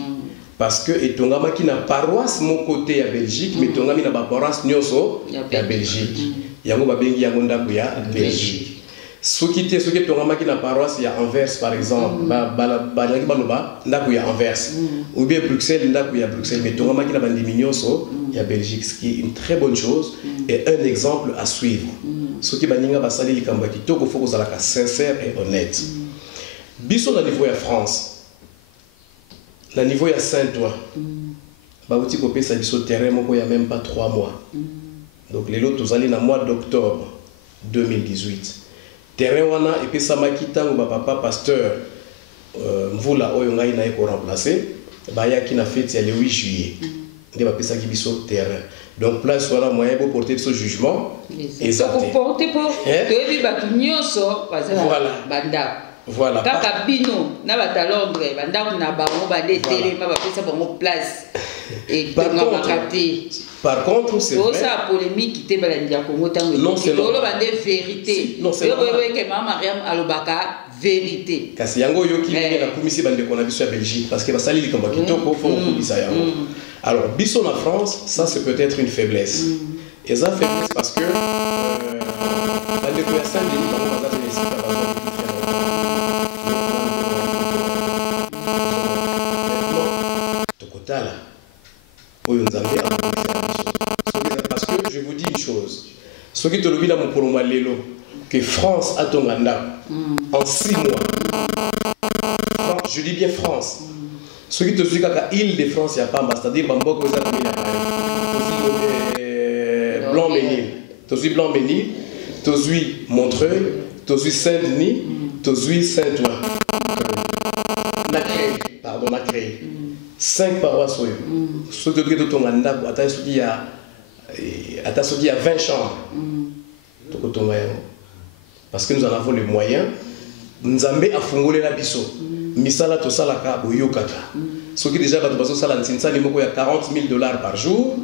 parce que etongama ki na paroisse mon côté ya Belgique mais tongami na ba paroisse nyonso ya Belgique yango ba bengi yango ndako ya Belgique soki tongama ki na paroisse ya Anvers par exemple ba ngi baloba ndako ya Anvers ou bien Bruxelles ndako ya Bruxelles mais tongama ki na bandimi nyonso ya Belgique, ce qui est une très bonne chose et un exemple à suivre soki baninga basali likambo kitoko faut que zalaka sincère et honnête. Biso na niveau ya France, na niveau ya Saint-Ouen, bauti kopesa biso terrain moko ya même pas 3 mois. Donc les lots tous allés na mois d'octobre 2018. Terrain wana epesa makitango ba papa pasteur mvula oyo ngai na eko remplacer, ba ya ki na fête ya le 8 juillet. Nde ba pesa ki biso terrain. Donc place wana moyen pour porter ce jugement exact. Pour porter pour que ba nyonso voilà banda. Voilà. Kaka bino na bata Londres banda na bango bande télé ma ba pesa bango place et par contre c'est vrai ça polémique qui te balandi ya Congo tango non c'est non bande vérité non c'est vrai que maman Mariam alobaka vérité kasi yango yoki na komisi bande ko na biso ya Belgique parce que basali likambo kitoko faut kubisa yango. Alors biso na France ça c'est peut-être une faiblesse et ça faiblesse parce que bande ko ya Saint-Denis bango bazali ici parce que je vous dis une chose, ce qui te le dit dans mon promo lelo que France a ton en 6 mois. Je dis bien France. Ce qui te suit à Île-de-France, il n'y a pas, c'est-à-dire Bambok, vous avez Blanc-Ménil, tu suis Blanc-Ménil, tu suis Montreuil, tu suis Saint-Denis, tu suis Saint-Ouen. Pardon, on a créé 5 paroisses. Ce que tu as, il y a 20 chambres. Parce que nous en avons les moyens. Nous avons fait la biso. Misala to salaka boyokata. Ce qui déjà il y a 40 000 $ par jour.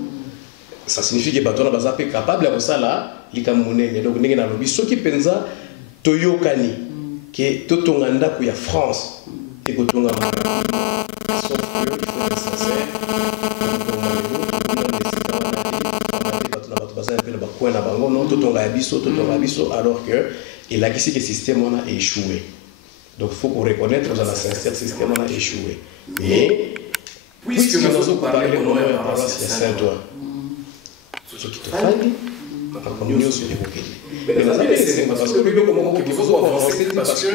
Ça signifie que bateau na capable de ça là, likamunene. Donc ndenge na lobi ce qui penza toyokani que totonganda ku ya France et ko tonga sauf que il faut être sincère. Alors que il a ici que le système a échoué. Donc il faut qu'on reconnaisse que dans le système a échoué. Mais puisque nous avons parlé au nom de la paroisse de Saint-Ouen, ce qui te fait, nous sommes évoqués. Mais les amis, c'est parce que nous avons qu'il faut avancer parce que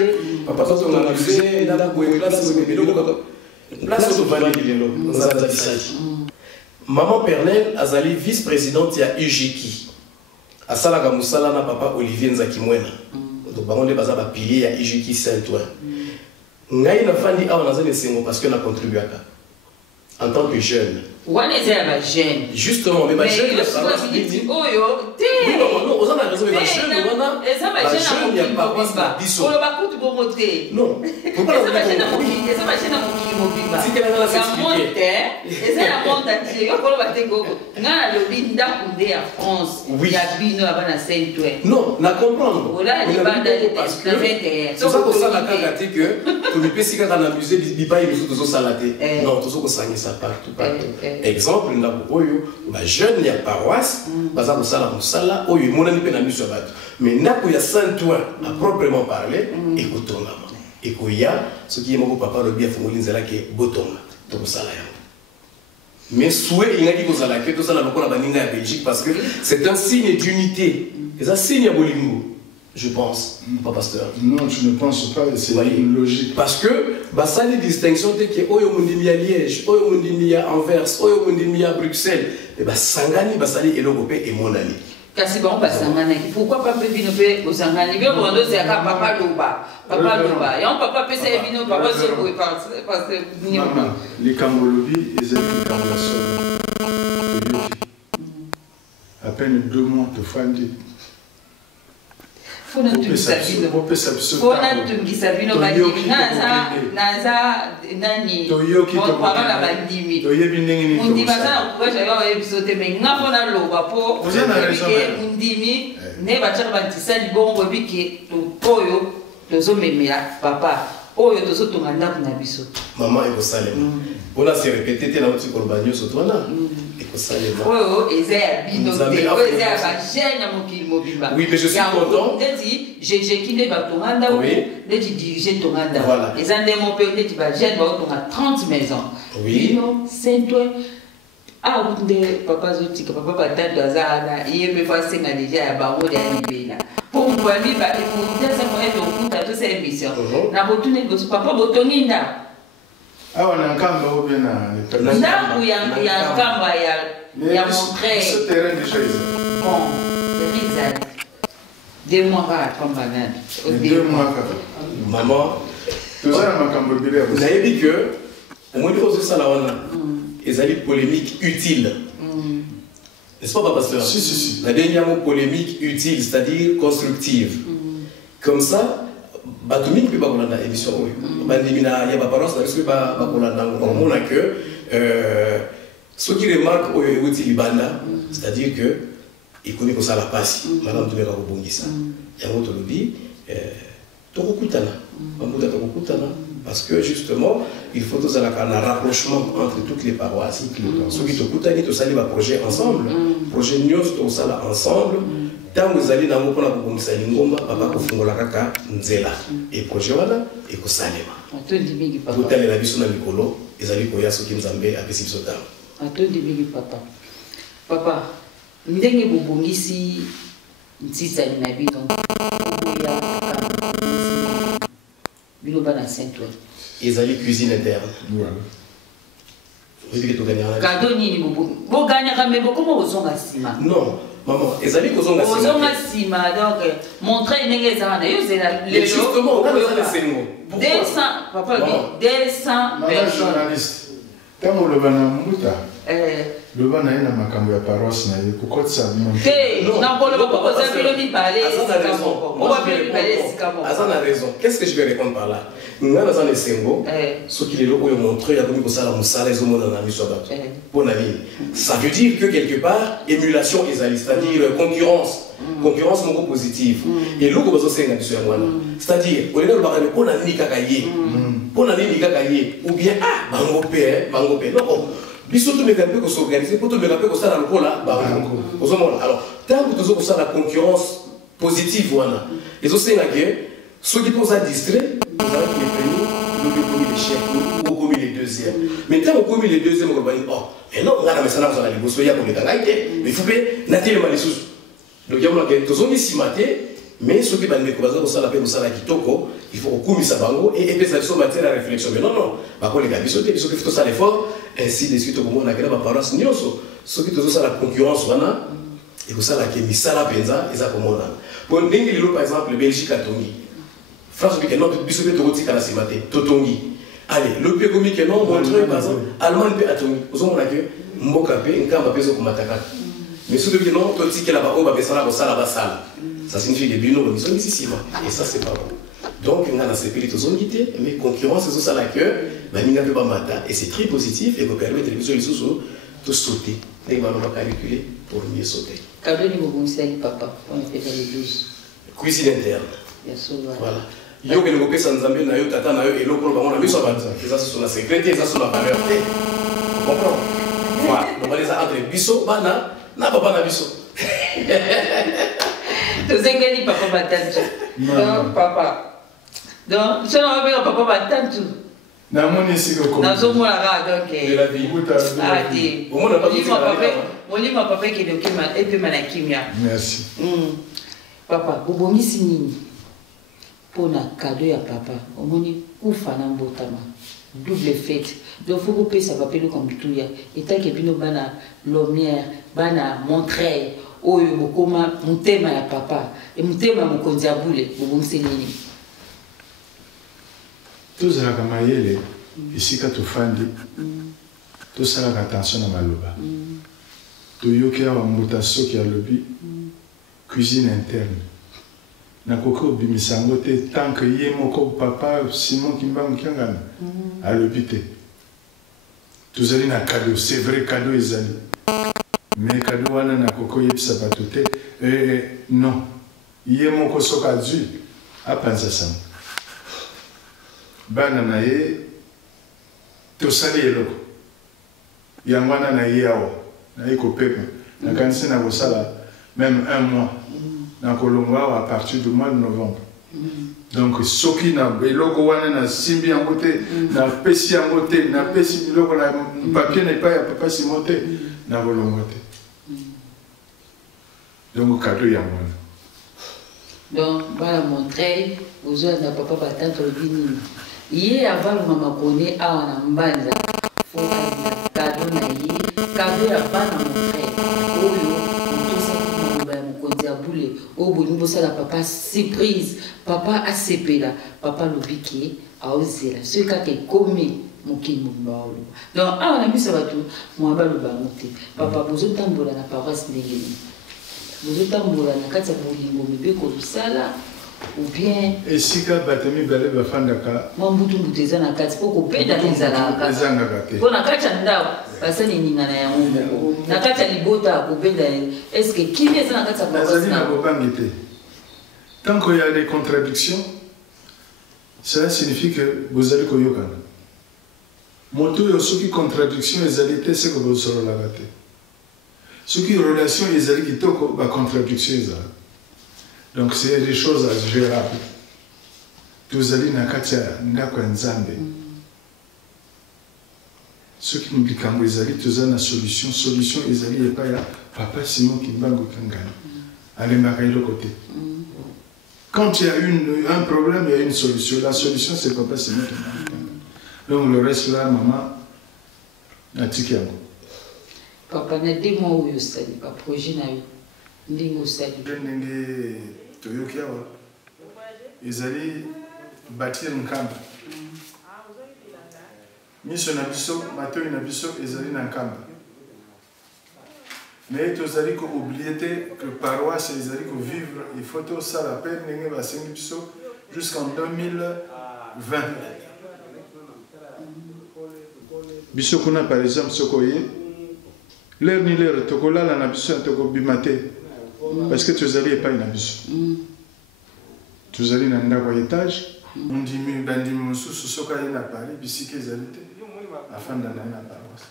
papa on a abusé dans la place au Vallée nous avons dit ça. Maman Pernelle Azali vice-présidente ya UJK. Asala Musala na papa Olivier Nzakimwena. Donc bango de baza ba pilier ya UJK Saint-Ouen. Ngai na fandi awa nazali sengo parce que na contribué en tant que jeune. Wana ezala ba jeune. Justement, mais ba jeune il y a pas oyo te. Oui, non, on a raison mais ba jeune wana. Eza ba jeune na pas biso. Oyo ba kutu bo moté. Non. Pourquoi eza ba jeune na mokili, eza ba jeune na mokili mobimba. Si quelqu'un la s'expliquer. Eza la monde entier. Yo kolo ba tengo. Nga lo binda kunde ya France. Ya bino abana Saint-Ouen. Non, na comprendre. Voilà, les bandes parce que c'est ça pour ça la cagate que tu me peux si quand on amusé bipa il faut toujours salater. Non, toujours ça ça partout. Exemple, nous avons des jeunes, il y a paroisse, par exemple, Sala, où il y a mon na mission bateau. Mais nous avons Saint-Ouen à proprement parler, et Kotonga. Et qu'il y a ce qui est mon papa, le bien Fongolin Zala qui est Botonga. Donc, ça là. Mais souhait, il y a dit que ça là, que tout ça là, on a banni en Belgique parce que c'est un signe d'unité. C'est un signe à Bolingo. Je pense, pas pasteur. Non, je ne pense pas, c'est une logique. Parce que, ça les distinctions, c'est que Oyo Mundimi à Liège, Oyo Mundimi à Anvers, Oyo Mundimi à Bruxelles, et Sangani, Basali et Logopé et mon ami. Kasi bon, Sangani, pourquoi pas Binope au Sangani? Bien, on doit dire papa Loba. Papa Loba. Et on papa peut faire Bino, papa se pouvait parce que. Maman, les Cambolobi, ils aiment les Cambolasol. À peine 2 mois de Fandi. Fona tungisa bino bandimi naza nani parole bandimi mundi bazana kubaja yawa ebisote me nga fona loba po mundimi ne bachaka bantisa libongo biki oyo tozomemela papa oyo tozotonga ndako na biso mama ekosalema mpona se répété te na oti koloba nyonso twana ekosalema oyo eza ya bino te oyo eza ya bagene ya mokili mobimba oui mais je suis content ndeti jejeki nde batonga ndako ndeti dirige tonga ndako eza ndenge mpe ndeti bagene baotonga 30 maisons bino Saint-Ouen awa nde papa azotika papa batando aza ana ye mpe fo asenga deja ya bango de ya libela mpo mbwami baekotesa moye tokuta tosa émission na botuna liboso papa botongi ndako awa na nkamba obe na ndako ya nkamba ya Montreuil ce terrain déjà bon terrain 2 mois kaka kamba nani 2 mois kaka maman tozala makambo ebele ya nayebi que omoni ozosala wana ezali polémique utile. N'est-ce pas, pasteur? Si. La dernière mot polémique utile, c'est-à-dire constructive. Comme ça, Batumik peut pas qu'on a émission. Bandimina, il y a pas parole, c'est pas qu'on a on a que ce qui remarque au utile banda, c'est-à-dire que il connaît que ça la passe. Madame tu verras au bongisa. Il y a un autre lobby. Parce que justement, il faut un rapprochement entre toutes les paroisses. Ceux qui te coûtent, ils te un projet ensemble. Projet Nios, tout ça ensemble. Tant que vous allez dans le monde, vous allez dans papa kufungola kaka nzela. Et projet voilà, et que ça allait. Vous allez la vie sur le micro, et vous allez koya ce qui nous embête à Pessi Sota. Papa. Papa, ndenge bobongisi ntisa na bino. Ils allaient cuisine interne. Voilà. Cadeau nini bo gagner quand même comment ozonga sima. Non, maman, ezali kozonga sima. Ozonga sima donc montrer ndenge za na yo zela le justement on a les sengo. 200 papa 200 journaliste. Tamo le bana muta. Le bana ina makambo ya paroisse na ye kokotsa bino. Non, pour le moment, vous avez dit parler. Azan a raison. Qu'est-ce que je vais répondre par là? Nous avons des symboles. Ce qu'il est là, il montre, il y a comme ça, la moussala, les hommes dans la mission. Ça veut dire que quelque part, émulation est c'est-à-dire concurrence. Concurrence non positive. Et l'autre, c'est-à-dire, on est dans le barrage, on a ni kakaye. On a ni kakaye. Ou bien, ah, bango père. Non. Biso to meka pe ko s'organiser pour to meka pe ko sala lokola ba ozomona alors tant que tozo ko sala concurrence positive wana les osenga que ceux qui posent à distrait vous avez les premiers nous commis les chefs ou commis les deuxièmes mais tant qu'on commis les deuxièmes on va dire oh mais non ngana mesana ko sala liboso ya ko metanga ite mais faut pe na tele malisusu donc yamona que tozo ni simaté mais ceux qui vont me croiser au sala pe au sala kitoko il faut commis bango et puis ça sont matière à réflexion mais non ba ko les gars biso te biso que tout ça l'effort ainsi de suite au moment où on a créé ma paroisse nyoso ceux qui te sont la concurrence wana et que ça la qui misala penza et ça comment là pour ndenge lilo par exemple Belgique a tongi France que non biso pe tokoti kana simate totongi allez le pays comme que non montre par exemple Allemagne pe a tongi aux hommes là que mboka pe nkamba pe zo kumataka mais ceux qui non toti que là-bas on va faire ça sala ba sala ça signifie que bino ils sont ici et ça c'est pas bon. Donc, on a dans ces pays mais concurrence, c'est ça la queue, et c'est très positif et vous permet de de sauter. Et on va calculer pour mieux sauter. Cadeau de mon papa, on est fait les 12. Cuisine interne. Bien sûr, voilà. Il y a des gens qui sont en tata, et l'autre, on a mis sur la ça, c'est la sécurité, ça, c'est la valeur. Vous comprenez? Voilà. On va les entre biso, bana, na papa na biso. Tu sais que papa battant. Non, papa. Donc, je ne vais pas papa battant tout. Na moni siko ko. Na zo mona ga donc. De la vie. Ah di. Au moins on a pas dit mon livre papa qui est document et puis mana kimia. Merci. Papa, bobongisi nini? Pona cadeau ya papa. Omoni kufa na mbotama. Double fête. Donc faut couper ça papa comme tout ya. Et tant que bino bana lumière, bana montrer oyo bokoma mutema ya papa. Et mutema mokonzi ya bule bobongisi nini? Tous la kamayele ici quand tu fandi tout ça la attention à maloba tu yoki a mbuta soki ya lobi cuisine interne na koko bimisango te tant que yé moko papa Simon Kimbangu kiangana à l'hôpital tous allez na cadeau c'est vrai cadeau ezali mais cadeau wana na koko yebisa bato te non yé moko soka dzu a panza sang bana na ye tosali eloko yango wana na ye awa na ye kopepa nakanisi na kosala même 1 mois na kolongwa awa à partir du mois de novembre donc soki na eloko wana na simbi yango te na pesi yango te na pesi biloko na papier na epai ya papa Simon te na kolongwa te donc cadeau yango wana donc voilà montrer aux autres na papa batante obini Hier avant le maman connaît à un mbanza, faut que cadeau naïe, cadeau à bana mon frère. Oh yo, tout ça qui m'a mon côté à bouler. Oh bon, nous ça la papa surprise, papa a cépé là, papa le biquet a osé là. Ce qui a été commis, mon kin mon baolo. Donc ah on a mis ça va tout, moi ba le bamoté. Papa bozo tambola na paroisse ndengeni. Bozo tambola na kati ya bolingo mebeko sala. Ou bien et si ka batemi bale bafandaka mambutu mbuteza na kati poko penda nzala ezanga kate pona kacha ndao basani ninga na yango na kacha libota kopenda est-ce que qui est na kacha kwa sababu na bobangi te tant qu'il y a des contradictions cela signifie que vous allez koyokana moto yo soki contradiction ezali te c'est que vous solo la gate soki relation ezali kitoko ba contradiction ezali. Donc c'est des choses gérables. Tous allez na katia ndako nzambe. Ceux qui nous disent quand ils allaient tous na solution ils allaient pas ya papa Simon Kimbangu kangana. Allez marrer le côté. Quand il y a un problème, il y a une solution. La solution c'est papa Simon Kimbangu. Donc le reste là maman atiki yango papa na demo oyo osali baprojet na yo ndenge osali ndenge toyoki awa ezali bâtir nkamba miso na biso matoi na biso ezali na nkamba mais tozali kooublier te que paroisse ezali kovivre il faut tosala mpe ndenge basengi biso jusqu'en 2020 biso kuna par exemple soko ye l'heure ni l'heure tokolala na biso tokobima te parce que tozali epai na biso tozali na ndako ya étage ondimi bandimi mosusu soki aye na paris bisika ezali te afanda na ye na paroisse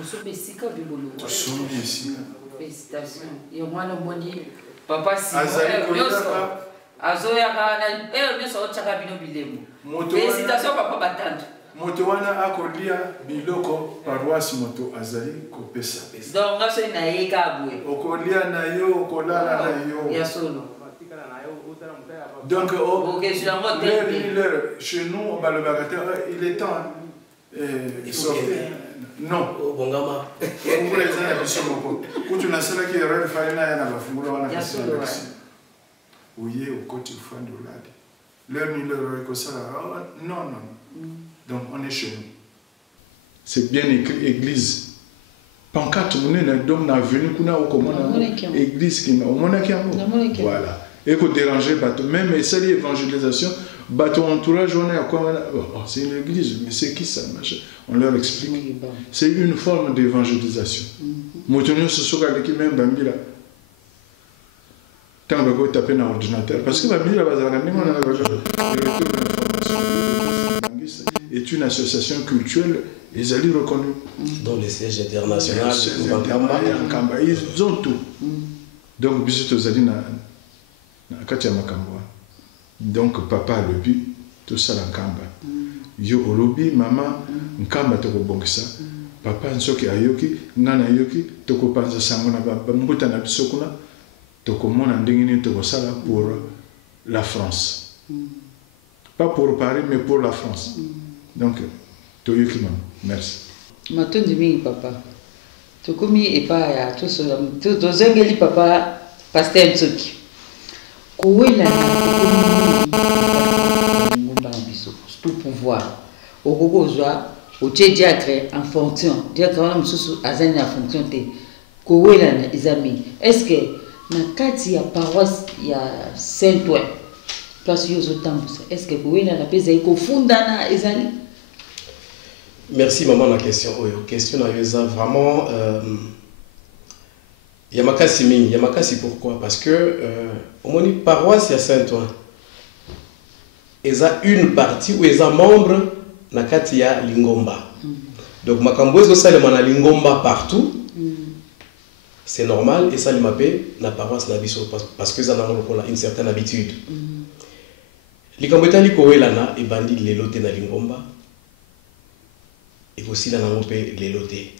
osobe esika bilolo tosombi esika félicitation yo mwana omoni papa azoyaka azoyaka na nyonso otyaka bino bilemo félicitation papa batandu moto wana akolia biloko paroisse moto azali kopesa donc ngaso na ye ka boye okolia na yo okolala na yo ya solo donc chez nous il est temps sortir non bongama okuleza biso moko kutu nasalaki erreur fale na ya na bafungulo wana kasi oye okoti ufandi oladi l'heure ni l'heure ekosala non donc on est chez nous c'est bien écrit église pancarte monene donc na venu kuna okomona église qui omonaki yango voilà et qu'on déranger bateau même et c'est l'évangélisation bateau entourage on est à quoi c'est une église mais c'est qui ça machin on leur explique c'est une forme d'évangélisation motonio ce soka qui même bambila tant que vous tapez dans l'ordinateur parce que bambila est une association culturelle ils allaient reconnus dans les sièges internationaux ils ont tout donc bisous aux alliés kati ya makambo donc papa alobi tosala nkamba yo olobi mama nkamba tokobongisa papa nsoki ayoki ngana ayoki tokopanza sango na bambuta na biso kuna tokomona ndenge nini tokosala pour la France pas pour Paris mais pour la France donc toyoki mama merci matondi mingi papa tokomi epa ya tozengeli papa pasteur Nsoki kowela ngomba na biso tout pouvoir okokozwa otie diacre en fonction diacre wana mosusu azali na fonction te kowela na ezami est-ce que na kati ya paroisse ya Saint-Ouen place yo ozotambusa est-ce que kowela na mpe ezali kofundana ezali merci maman la question oyo question na yo eza vraiment Yamakasi mingi, Yamakasi pourquoi? Parce que au moni paroisse ya Saint-Ouen, ils a une partie où ils a membre na kati ya Lingomba. Donc makambozo salema na Lingomba partout. C'est normal et ça li mapé na paroisse na biso parce que ça na une certaine habitude. Likambeta likowela na e bandi lelote na Lingomba. Et aussi la nango pe lelote.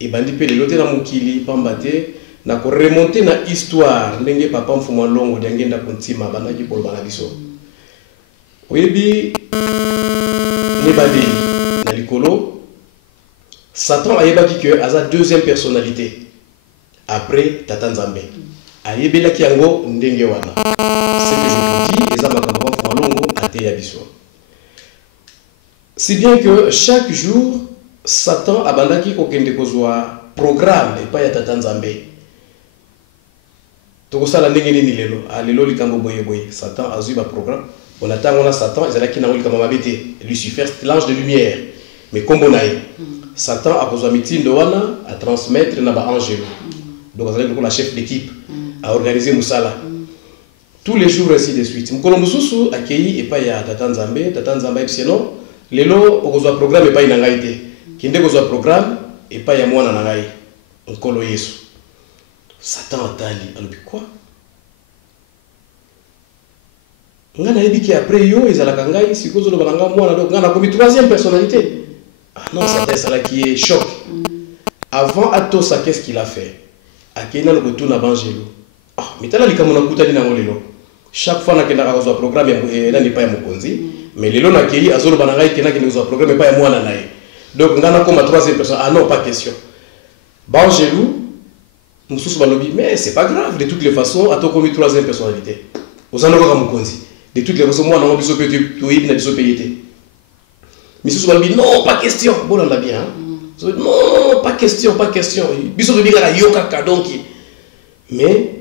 Et bandi pe lelote na mukili pambate na ko remonter na histoire ndenge papa mfuma longo ngenda kontima banaki ko bana biso. Oyebi ne bandi na likolo Satan ayebaki que aza deuxième personnalité après Tata Nzambe. Ayebelaki yango ndenge wana. C'est que je vous dis eza makambo mfuma longo ate ya biso. Si bien que chaque jour Satan abandaki kokende kozwa programme et pas ya Tata Nzambe. Tokosala ndenge nini lelo lelo likambo boye boye Satan azui ba programme on attend on a Satan ezalaki na likambo mabete Lucifer l'ange de lumière mais comme on a Satan a besoin mitindo wana à transmettre na ba angelo donc azali la chef d'équipe à organiser musala tous les jours ainsi de suite mukolo mususu akei et pas ya Tata Nzambe sinon lelo okozwa programme et pas ina ngaite kinde kozwa programme et pas ya mwana na ngai nkolo Yesu Satan atali alobi quoi ngana yebiki après yo ezalaka ngai sikozo lo balanga mwana donc ngana komi troisième personnalité ah non Satan ça là qui est choc avant Atosa qu'est-ce qu'il a fait akena le retour na bangelo ah mitala likamona kutali na ngolelo chaque fois na kenda kozwa programme ya na ni pa ya mokonzi mais lelo na kei azolo bananga ikena kenda kozwa programme pa ya mwana nae Donc, on a comme troisième personne. Ah non, pas question. Bangelou, Moussous Balobi, mais c'est pas grave, de toutes les façons, à toi comme troisième personnalité. Aux Anoka Moukonzi. De toutes les façons, moi, on a besoin de payer. Moussous Balobi, non, pas question. Bon, on l'a bien. Hein? Non, pas question, pas question. Bissot de Bigara Yoka Kadonki. Mais,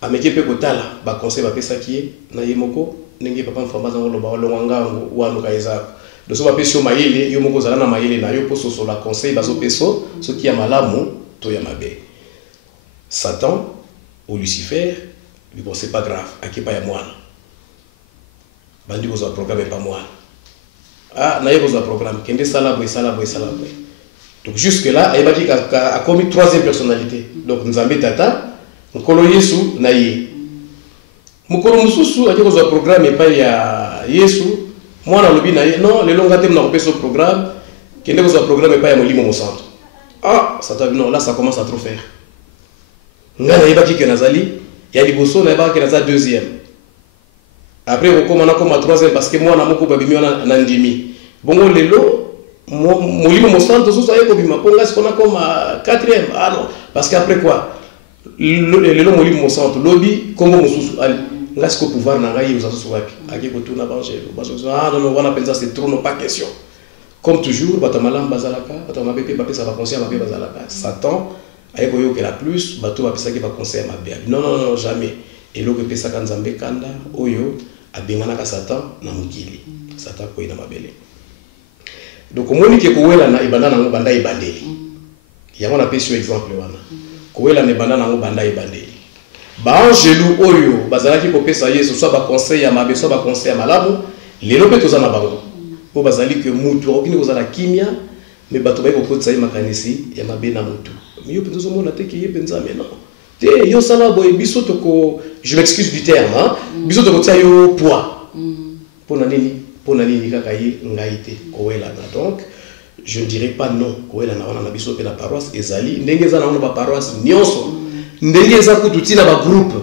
à mes képé Kotala, bah, conseil, bah, ça qui est, Nayemoko, Nengi Papa Famba, Longanga, ou Anokaïza. De ce fait, si on m'a dit, yo moko zala na maïle na yo poso sur la conseil bazo peso, ce qui a malamu to ya mabe. Satan ou Lucifer, lui bon c'est pas grave, aki pa ya mwana. Bandi bozo programme pas moi. Ah na yo bozo programme kende sala boy. Donc jusque là, il va dire a commis troisième personnalité. Donc Nzambe tata, nkolo Yesu na ye. Mukolo mususu aki bozo programme pas ya Yesu. Moi, dans le bin, non, les longs gâtés n'ont pas ce programme. Qui n'est pas ce programme et pas un molimo au centre. Ah, ça t'a vu, non, là, ça commence à trop faire. Ngana yeba ki kenazali, il y a des bosso, na yeba kenaza deuxième. Après, on commence à troisième parce que moi, on a beaucoup babimi, on a ndimi. Bon, les lots, molimo au centre, tout ça, il y a ponga, c'est qu'on a comme quatrième. Ah non, parce qu'après quoi, les lots molimo au centre, lobby, comment on sous allez. Est-ce que pouvoir n'a rien aux associations qui retourne à Bangé? Ah non, non, on a pensé c'est trop, non, pas question. Comme toujours, Batamalam Bazalaka, Batamabé, ça va conseiller à ma Bazalaka. Satan, avec Oyo qui est la plus, Bato va ça qui va conseiller à ma bé. Non, non, non, jamais. Et l'eau que ça quand Zambé Kanda, Oyo, a Benganaka Satan, n'a Mugili. Satan, quoi, n'a ma belle. Donc, au moins, que Kouela n'a Ibanda n'a Banda Ibandé. Il y a un appel sur exemple. Kouela n'a Banda n'a Banda Ibandé. Bangelou oyo bazalaki kopesa yesu soit ba conseil ya mabe soit ba conseil ya malamu lelo pe tozana bango po bazali que mutu okini kozala kimia mais bato ba ko kotsa makanisi ya mabe na mutu mais yo penzo mona te ki yepenza mais non te yo sala boy biso to ko je m'excuse du terme hein biso to ko tsa yo poids pona nini kaka yi ngaite kowela na donc je ne dirais pas non kowela na wana na biso pe na paroisse ezali ndenge za na wana ba paroisse nyonso ndenge za kututina ba groupe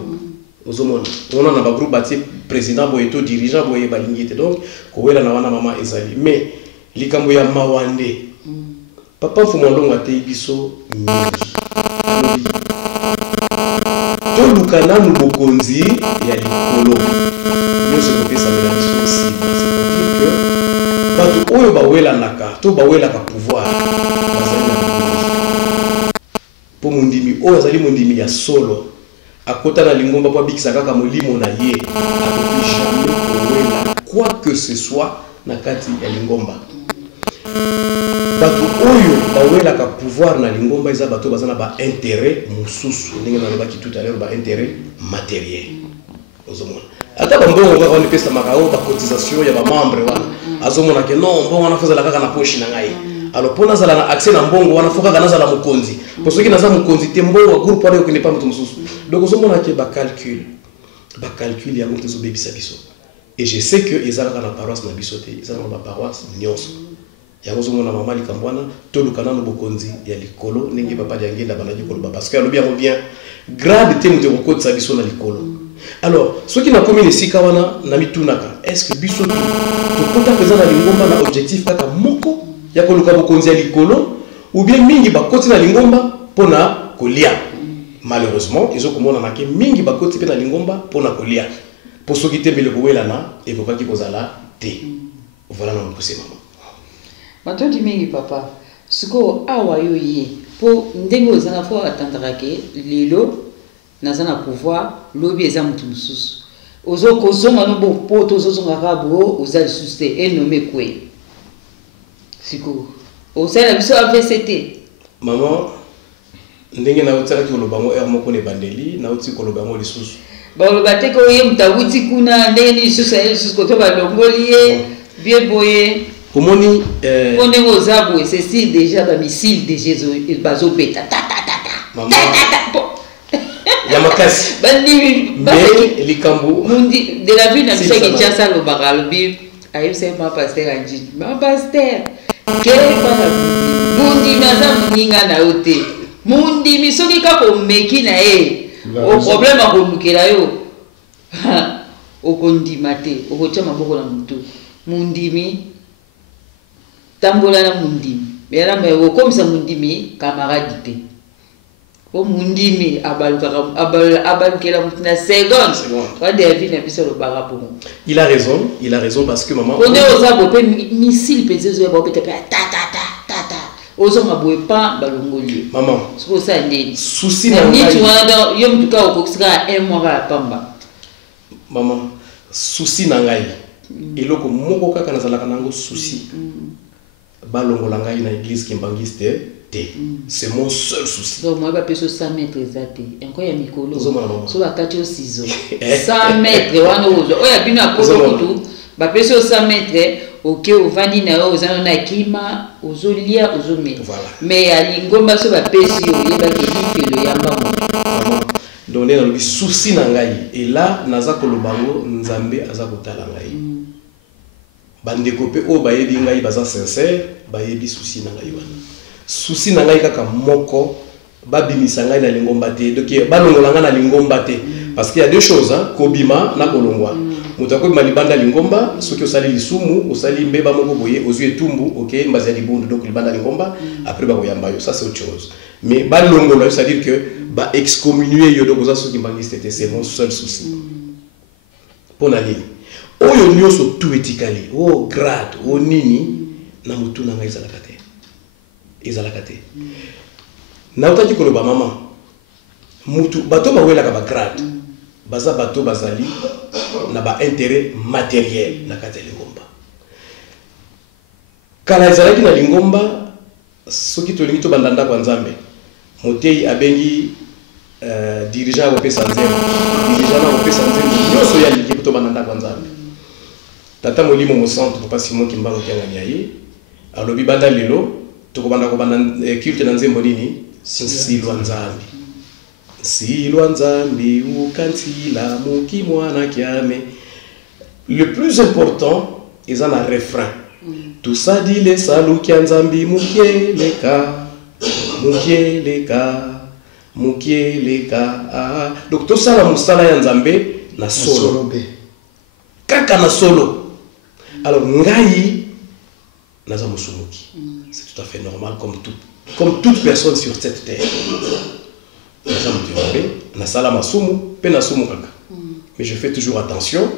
ozomona on a ba groupe bati président boyeto dirigeant boye balingite donc kowela na wana mama ezali mais likambo ya mawande papa fumondongo ate biso mingi to lukana mu bokonzi ya likolo nyonso ko pesa mela biso aussi c'est pour dire que bato oyo bawela naka to bawela ka pouvoir pour mundimi oyo azali mundimi ya solo akota na lingomba po bikisa kaka molimo na ye akoki jamais kowela quoi que ce soit na kati ya lingomba bato oyo bawela ka pouvoir na lingomba eza bato bazana ba intérêt mususu ndenge na lobaki tout à l'heure ba intérêt matériel ozomona ata bambongo ngaka on pesa makao ba cotisation ya ba membre wana azomona ke non mbongo wana fozala kaka na poche na ngai. Alors pour nous avoir accès à mbongo wana foka kana zala mukonzi pour ceux qui naza mukonzi te mbongo groupe pale ko ne pas mutu mususu donc on mona ke ba calcul ya mutu zo bebisa biso et je sais que ezala kana paroisse na biso te ezala na paroisse nyonso ya zo mona mama likambwana to lukana no bokonzi ya likolo ndenge papa ya ngenda bana likolo parce que alobi yango bien grade te mutu ko kotsa biso na likolo. Alors ceux qui na komi les sikawana na mitunaka est-ce que biso to kota pesa na lingomba na objectif kaka moko ya koluka bokonzi ya likolo ou bien mingi bakoti na lingomba pona kolia. Malheureusement ils ont komona nake mingi bakoti pe na lingomba pona kolia pour ceux qui te bele kowela na evoka ki kozala te voilà na mpuse mama maintenant di mingi papa siko awa yo ye po ndenge ozanga fo atandaka ke lelo nazana pouvoir lobi eza mutu mususu ozo kozonga no bo po tozozonga rabo oza lisusu e nommé kwe siko osala biso AVCT maman ndenge na utsaka ki olobango er moko ne bandeli na utsi ko lobango lisusu ba olobate ko ye mutabuti kuna ndenge ni lisusu e lisusu ko to ba longoli ye bien boye komoni on est aux arbres c'est si déjà ba missile de Jésus il bazo beta ta maman ya makasi bandi mais likambo mundi de la vie na bisa ki tsa lo bakalbi ayeb c'est ma pasteur anji ma pasteur quel pas mundi naza muninga na ote mundi misoki ka ko meki na e o problème a ko mukela yo o kondima te o ko tsa maboko na mutu mundimi tambola na mundimi mais là mais comme ça mundimi camarade dit comme mundimi abalukela na seconde va deviner na biso le barapo. Il a raison parce que maman on est aux abopé missile pesé zo abopé ta ta ozo maboe pas balongoli maman c'est pour ça ndeni souci na ngai ni tu wana yo mtuka okokisika un mois la pamba maman souci na ngai eloko moko kaka nazalaka nango souci balongola ngai na église kimbangiste te c'est mon seul souci donc moi ba peso 100 mètres exacté encore ya mikolo so ba kati o ciseau 100 mètres wana ozo oya bino apoto kutu ba peso 100 mètres ok ovandi na yo ozana na kima ozolia ozome mais ya lingomba so ba pesi yo yeba ke lifelo yamba mo donc na lobi souci na ngai et là naza kolobango nzambe aza kotala ngai bandeko pe o bayebi ngai baza sincère bayebi souci na ngai wana souci na ngai kaka moko babimisa ngai na lingomba te donc balongola ngai na lingomba te parce qu'il y a deux choses hein kobima na kolongwa mutu akobima libanda lingomba soki osali lisumu osali mbeba moko boye ozwi etumbu ok mbazi ya libundu donc libanda lingomba après bakoyamba yo ça c'est autre chose mais balongola c'est à dire que ba excommunier yo donc oza soki mbangiste te c'est mon seul souci pona nini oyo nyonso tout etikali o grade o nini na mutu na ngai ezalaka te na otaki koloba mama mutu bato bawelaka ba grade baza bato bazali na ba intérêt matériel na kati ya lingomba kala ezalaki na lingomba soki tolingi tobanda ndako ya nzambe motei abengi dirigeant akopesa nzembo dirigeant akopesa nzembo nyonso ya liki tobanda ndako ya nzambe tata molimo mo centre papa Simon Kimbango kiangani ye alobi banda lelo tokobanda culte na nzembo nini silwa nzambe silwa nzambe ukansila muki mwana kiame. Le plus important est un refrain tout ça dit les salou ki nzambe mukieleka mukieleka donc tout ça la musala ya nzambe na solo kaka na solo. Alors ngai naza musumuki c'est tout à fait normal comme toute personne sur cette terre. Mais je fais toujours attention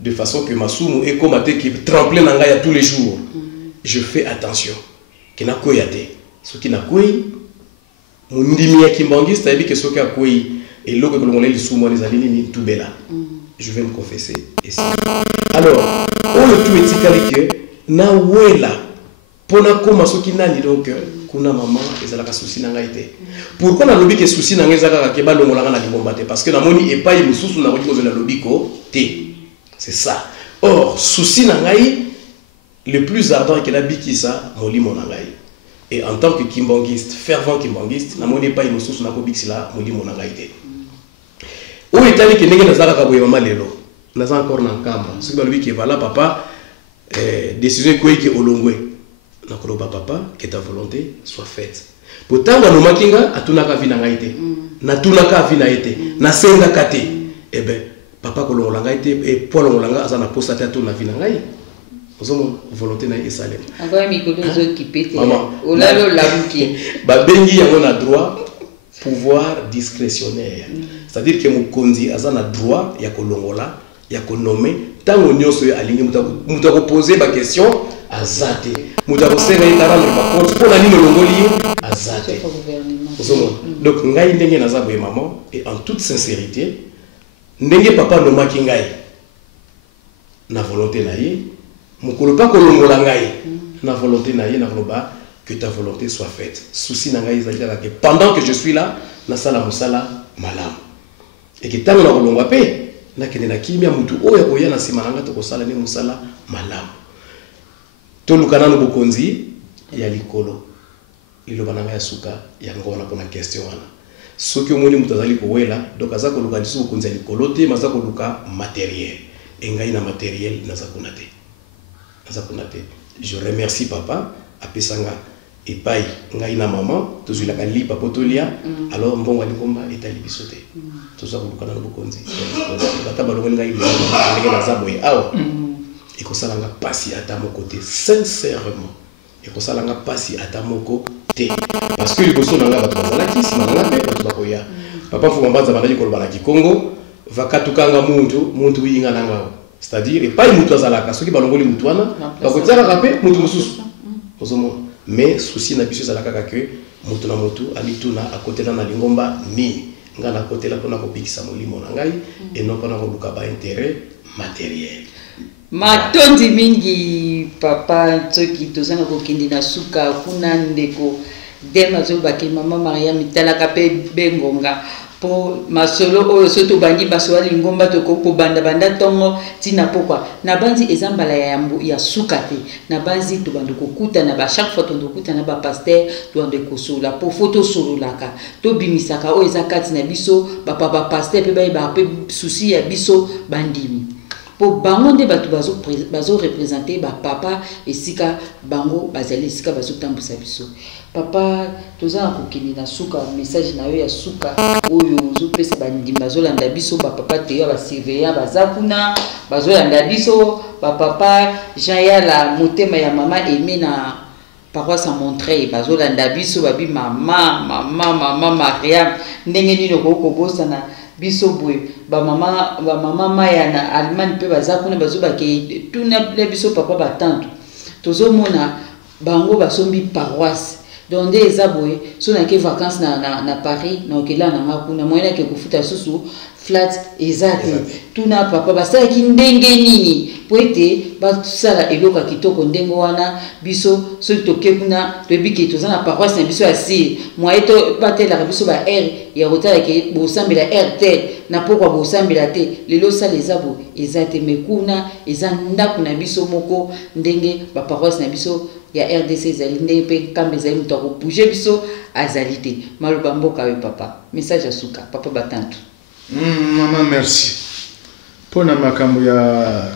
de façon que ma soumu est comme qui tremble dans gaïa tous les jours. Je fais attention. Qui n'a quoi yate. Ce qui n'a quoi, mon ndimia kimbangis, t'as dit que ce qui a quoi et l'eau que l'on a les soumu les alignes tout bella. Je vais me confesser. Alors, on le tout est que na wela. Pona koma soki nani donc kuna maman ezalaka souci na ngai te. Pourquoi na lobi ke souci na ngai ezalaka ke ba longola na lingomba te parce que na moni epai mususu na rodi kozela lobiko te. C'est ça. Or souci na ngai le plus ardent que la bikisa molimo na ngai. Et en tant que kimbangiste, fervent kimbangiste, na moni epai mususu na ko bikisila molimo na ngai te. O etali ke ndenge nazalaka boye mama lelo. Naza encore na nkamba. Soki ba lobi ke voilà papa décision ko eke olongwe. Nakoloba papa que ta volonté soit faite. Pourtant na makinga atunaka vina ngaite. Na tunaka vina ete. Na senga kate. Eh ben papa kolongola ngaite et Paul ngolanga azana posta ta tuna vina ngai. Ozomo volonté na esalem. Aba mikolo zo kipete. Olalo lamuki. Ba bengi yango na droit pouvoir discrétionnaire. C'est-à-dire que mukonzi azana droit ya kolongola, ya konommer tango nyonso ya alingi mutako poser ba question azate mutako senga itara le bakonte pour la nino longoli azate. Donc ngai ndenge naza boye maman et en toute sincérité ndenge papa nomaki ngai na volonté na ye mukolo pa kolongola ngai na volonté na ye na koloba que ta volonté soit faite. Souci na ngai ezalaka que pendant que je suis là na sala musala malam et que tango na kolongwa pe na kende na kimia mutu oya koya na sima nanga to kosala ne musala malam. Tolukana no bokonzi ya likolo liloba nanga ya suka ya ngona pona question wana soki omoni mutu azali kowela donc aza koluka lisu bokonzi ya likolo te maza koluka matériel engai na matériel naza kuna te. Je remercie papa apesanga epai ngai na maman tozulaka lipa potolia alors mbongo likomba etali bisote toza kolukana no bokonzi bata balongoli ngai ndenge naza boye awa et que ça n'a pas si à ta mon côté sincèrement et pour ça langa pasi atamoko te parce que les bosso nanga bato bazalaki sima nanga pe bato bakoya papa faut mbanza bandaki koloba na Congo vakatukanga muntu yinga nanga c'est-à-dire et pas mutu azalaka soki balongoli mutu wana bakotiaka kape mutu mususu ozomona mais souci na biso ezalaka que mutu na mutu alituna akotela na lingomba nini nga na kotela mpona kobikisa molimo na ngai et non mpona koluka ba intérêt matériel matondi mingi papa soki tozanga kokende na suka kuna ndeko dema zobaki mama Maria mitalaka pe bengonga po masolo oyo soto bandi basoa lingomba toko banda tongo tina pokwa na banzi ezambala ya suka te na banzi to bando kokuta na ba chaque fois to kokuta na ba pasteur to bando kosola po photo solo laka to bimisaka o ezakati na biso ba papa pasteur pe ba pe souci ya biso bandimi po bango nde bato bazo représenter ba papa esika bango bazali esika bazo tambusa biso papa tozana kokende na suka message na yo ya suka oyo ozopesa bandimba bazolanda biso ba papa te ya ba surveillant bazakuna bazolanda biso ba papa Jean-Yala motema ya mama Aimé na paroisse Montreuil bazolanda biso babi mama Mariam ndenge nini okobosana biso boye ba mama Maya na Allemagne pe bazakuna bazobake tuna biso papa batantu tozomona bango basombi paroisse donc des aboye so na ke vacances na Paris na okela na makuna moyena ke kufuta susu flat ezate tuna papa basala ki ndenge nini poete basala eloka kitoko ndengo wana biso so toke kuna tobiki tozana paroisse na biso asi moyeto batela biso ba air ya rotala ke bosambela RT na pokwa bosambela te lelo sala ezabo ezate mekuna ezanda kuna biso moko ndenge ba paroisse na biso ya RDC ezali ndenge pe kambe ezali mutu akobouge biso azali te maloba mboka we papa message asuka papa batantu Maman merci pona makambo ya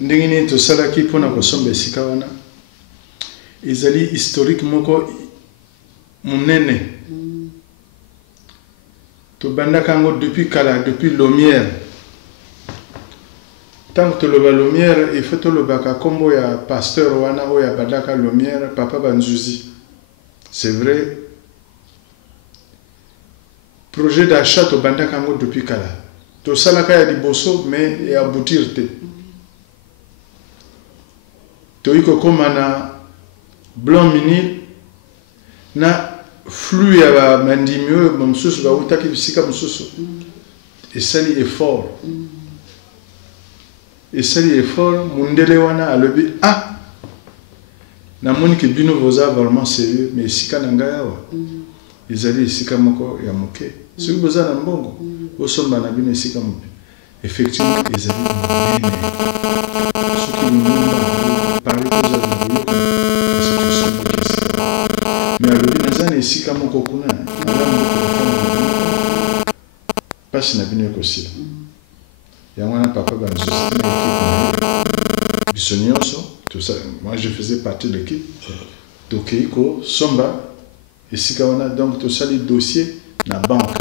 ndenge nini tosalaki pona kosomba esika wana ezali historique moko munene tobandaka yango depuis kala depuis Lumière tant que toloba Lumière il faut tolobaka kombo ya pasteur wana oyo abandaka Lumière papa Banzuzi c'est vrai projet d'achat to bandaka ngo depuis kala to salaka ya liboso mais et aboutir te to iko komana blanc mini na flux ya ba mandimio msusu ba utaki bisika msusu et sali effort mundele wana alobi na moni ke bino voza vraiment sérieux mais sika nanga yawa ezali sika moko ya moke si vous avez un bon au son banabine ici comme effectivement les amis ce qui nous parle mais alors les années ici comme au kokuna pas si n'a bien aussi il y a un papa dans une société tout ça moi je faisais partie de l'équipe Tokeiko Somba et si donc tout ça les dossiers na banque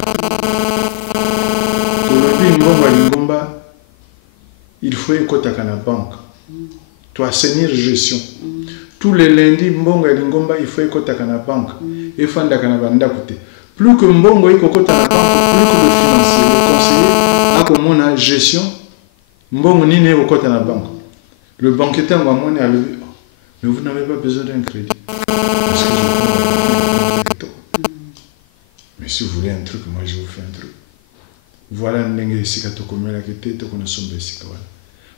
il faut écouter la banque tu assainir gestion tous les lundis mbongo lingomba il faut écouter la banque et fanda kana banda côté plus que mbongo écouter la banque plus que le financier le conseiller a comme on a gestion mbongo nini écouter la banque le banquier tanga moni a levé mais vous n'avez pas besoin d'un crédit parce que mais si vous voulez un truc, moi je vous fais un truc. Voilà n'engue sika tokomela kete tokona sombe sika wala.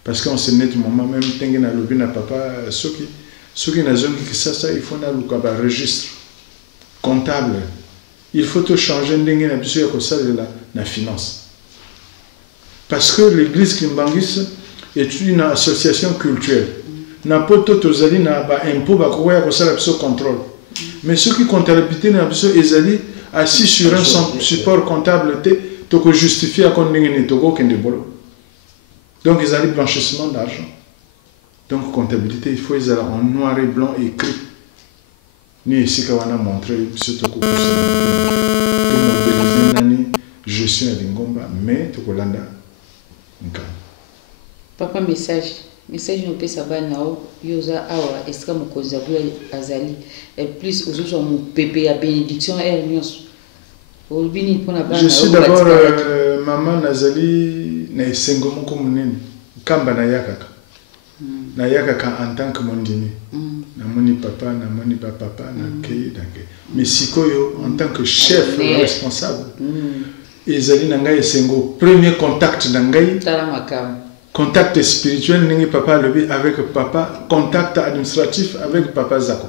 Parce qu'on se net moment même tengue na lobi na papa soki na zongi que ça il faut na lukaba registre comptable. Il faut tout changer n'engue na biso ya kosala na finance. Parce que l'église Kimbangis est une association culturelle. Na poto tozali na ba impôt ba koya kosala biso contrôle. Mais ceux qui comptabilité na biso ezali assis sur un support comptable to ko justifier à qu'on n'ait togo qu'un bolo. Donc ils allaient blanchissement d'argent. Donc comptabilité il faut ils allaient en noir et blanc écrit. Ni ici qu'on a montré surtout que modéliser nani gestion à l'ingomba mais to ko landa. Papa message message no pesa bana o yoza awa eska mokonzi abula azali et plus ozozo mo pepe ya bénédiction nyonso olbini mpona bana. Je suis d'abord maman nazali na esengo moko munene kamba na yakaka na yakaka en tant que mondimi namoni papa namoni papa na kei donc mais sikoyo en tant que chef responsable ezali na ngai esengo premier contact na ngai tala makam contact spirituel ningi papa lebi avec papa, contact administratif avec papa Zako.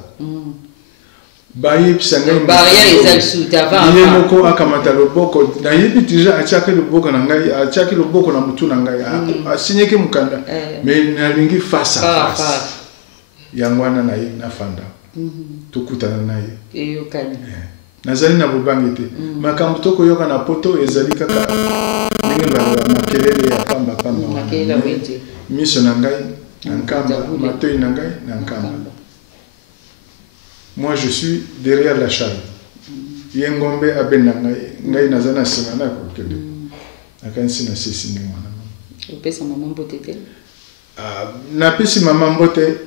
Baye pisanga barrière ezali sous avant. Il est moko akamata loboko na yebi déjà achaka loboko na ngai achaka loboko na mutu na ngai asinyeke mukanda mais na lingi face à face. Yangwana na ye na fanda. Tukutana na ye. Eyokani. Nazali na bobangi te. Makambo toko yoka na poto ezali kaka makelele ya pamba pamba makelele wete miso na ngai na nkamba matoi na ngai na nkamba. Moi je suis derrière la charge. Yengombe abena ngai nazana sima na ko kende akansi na sisi ni mwana opesa maman mbote te na pesi maman mbote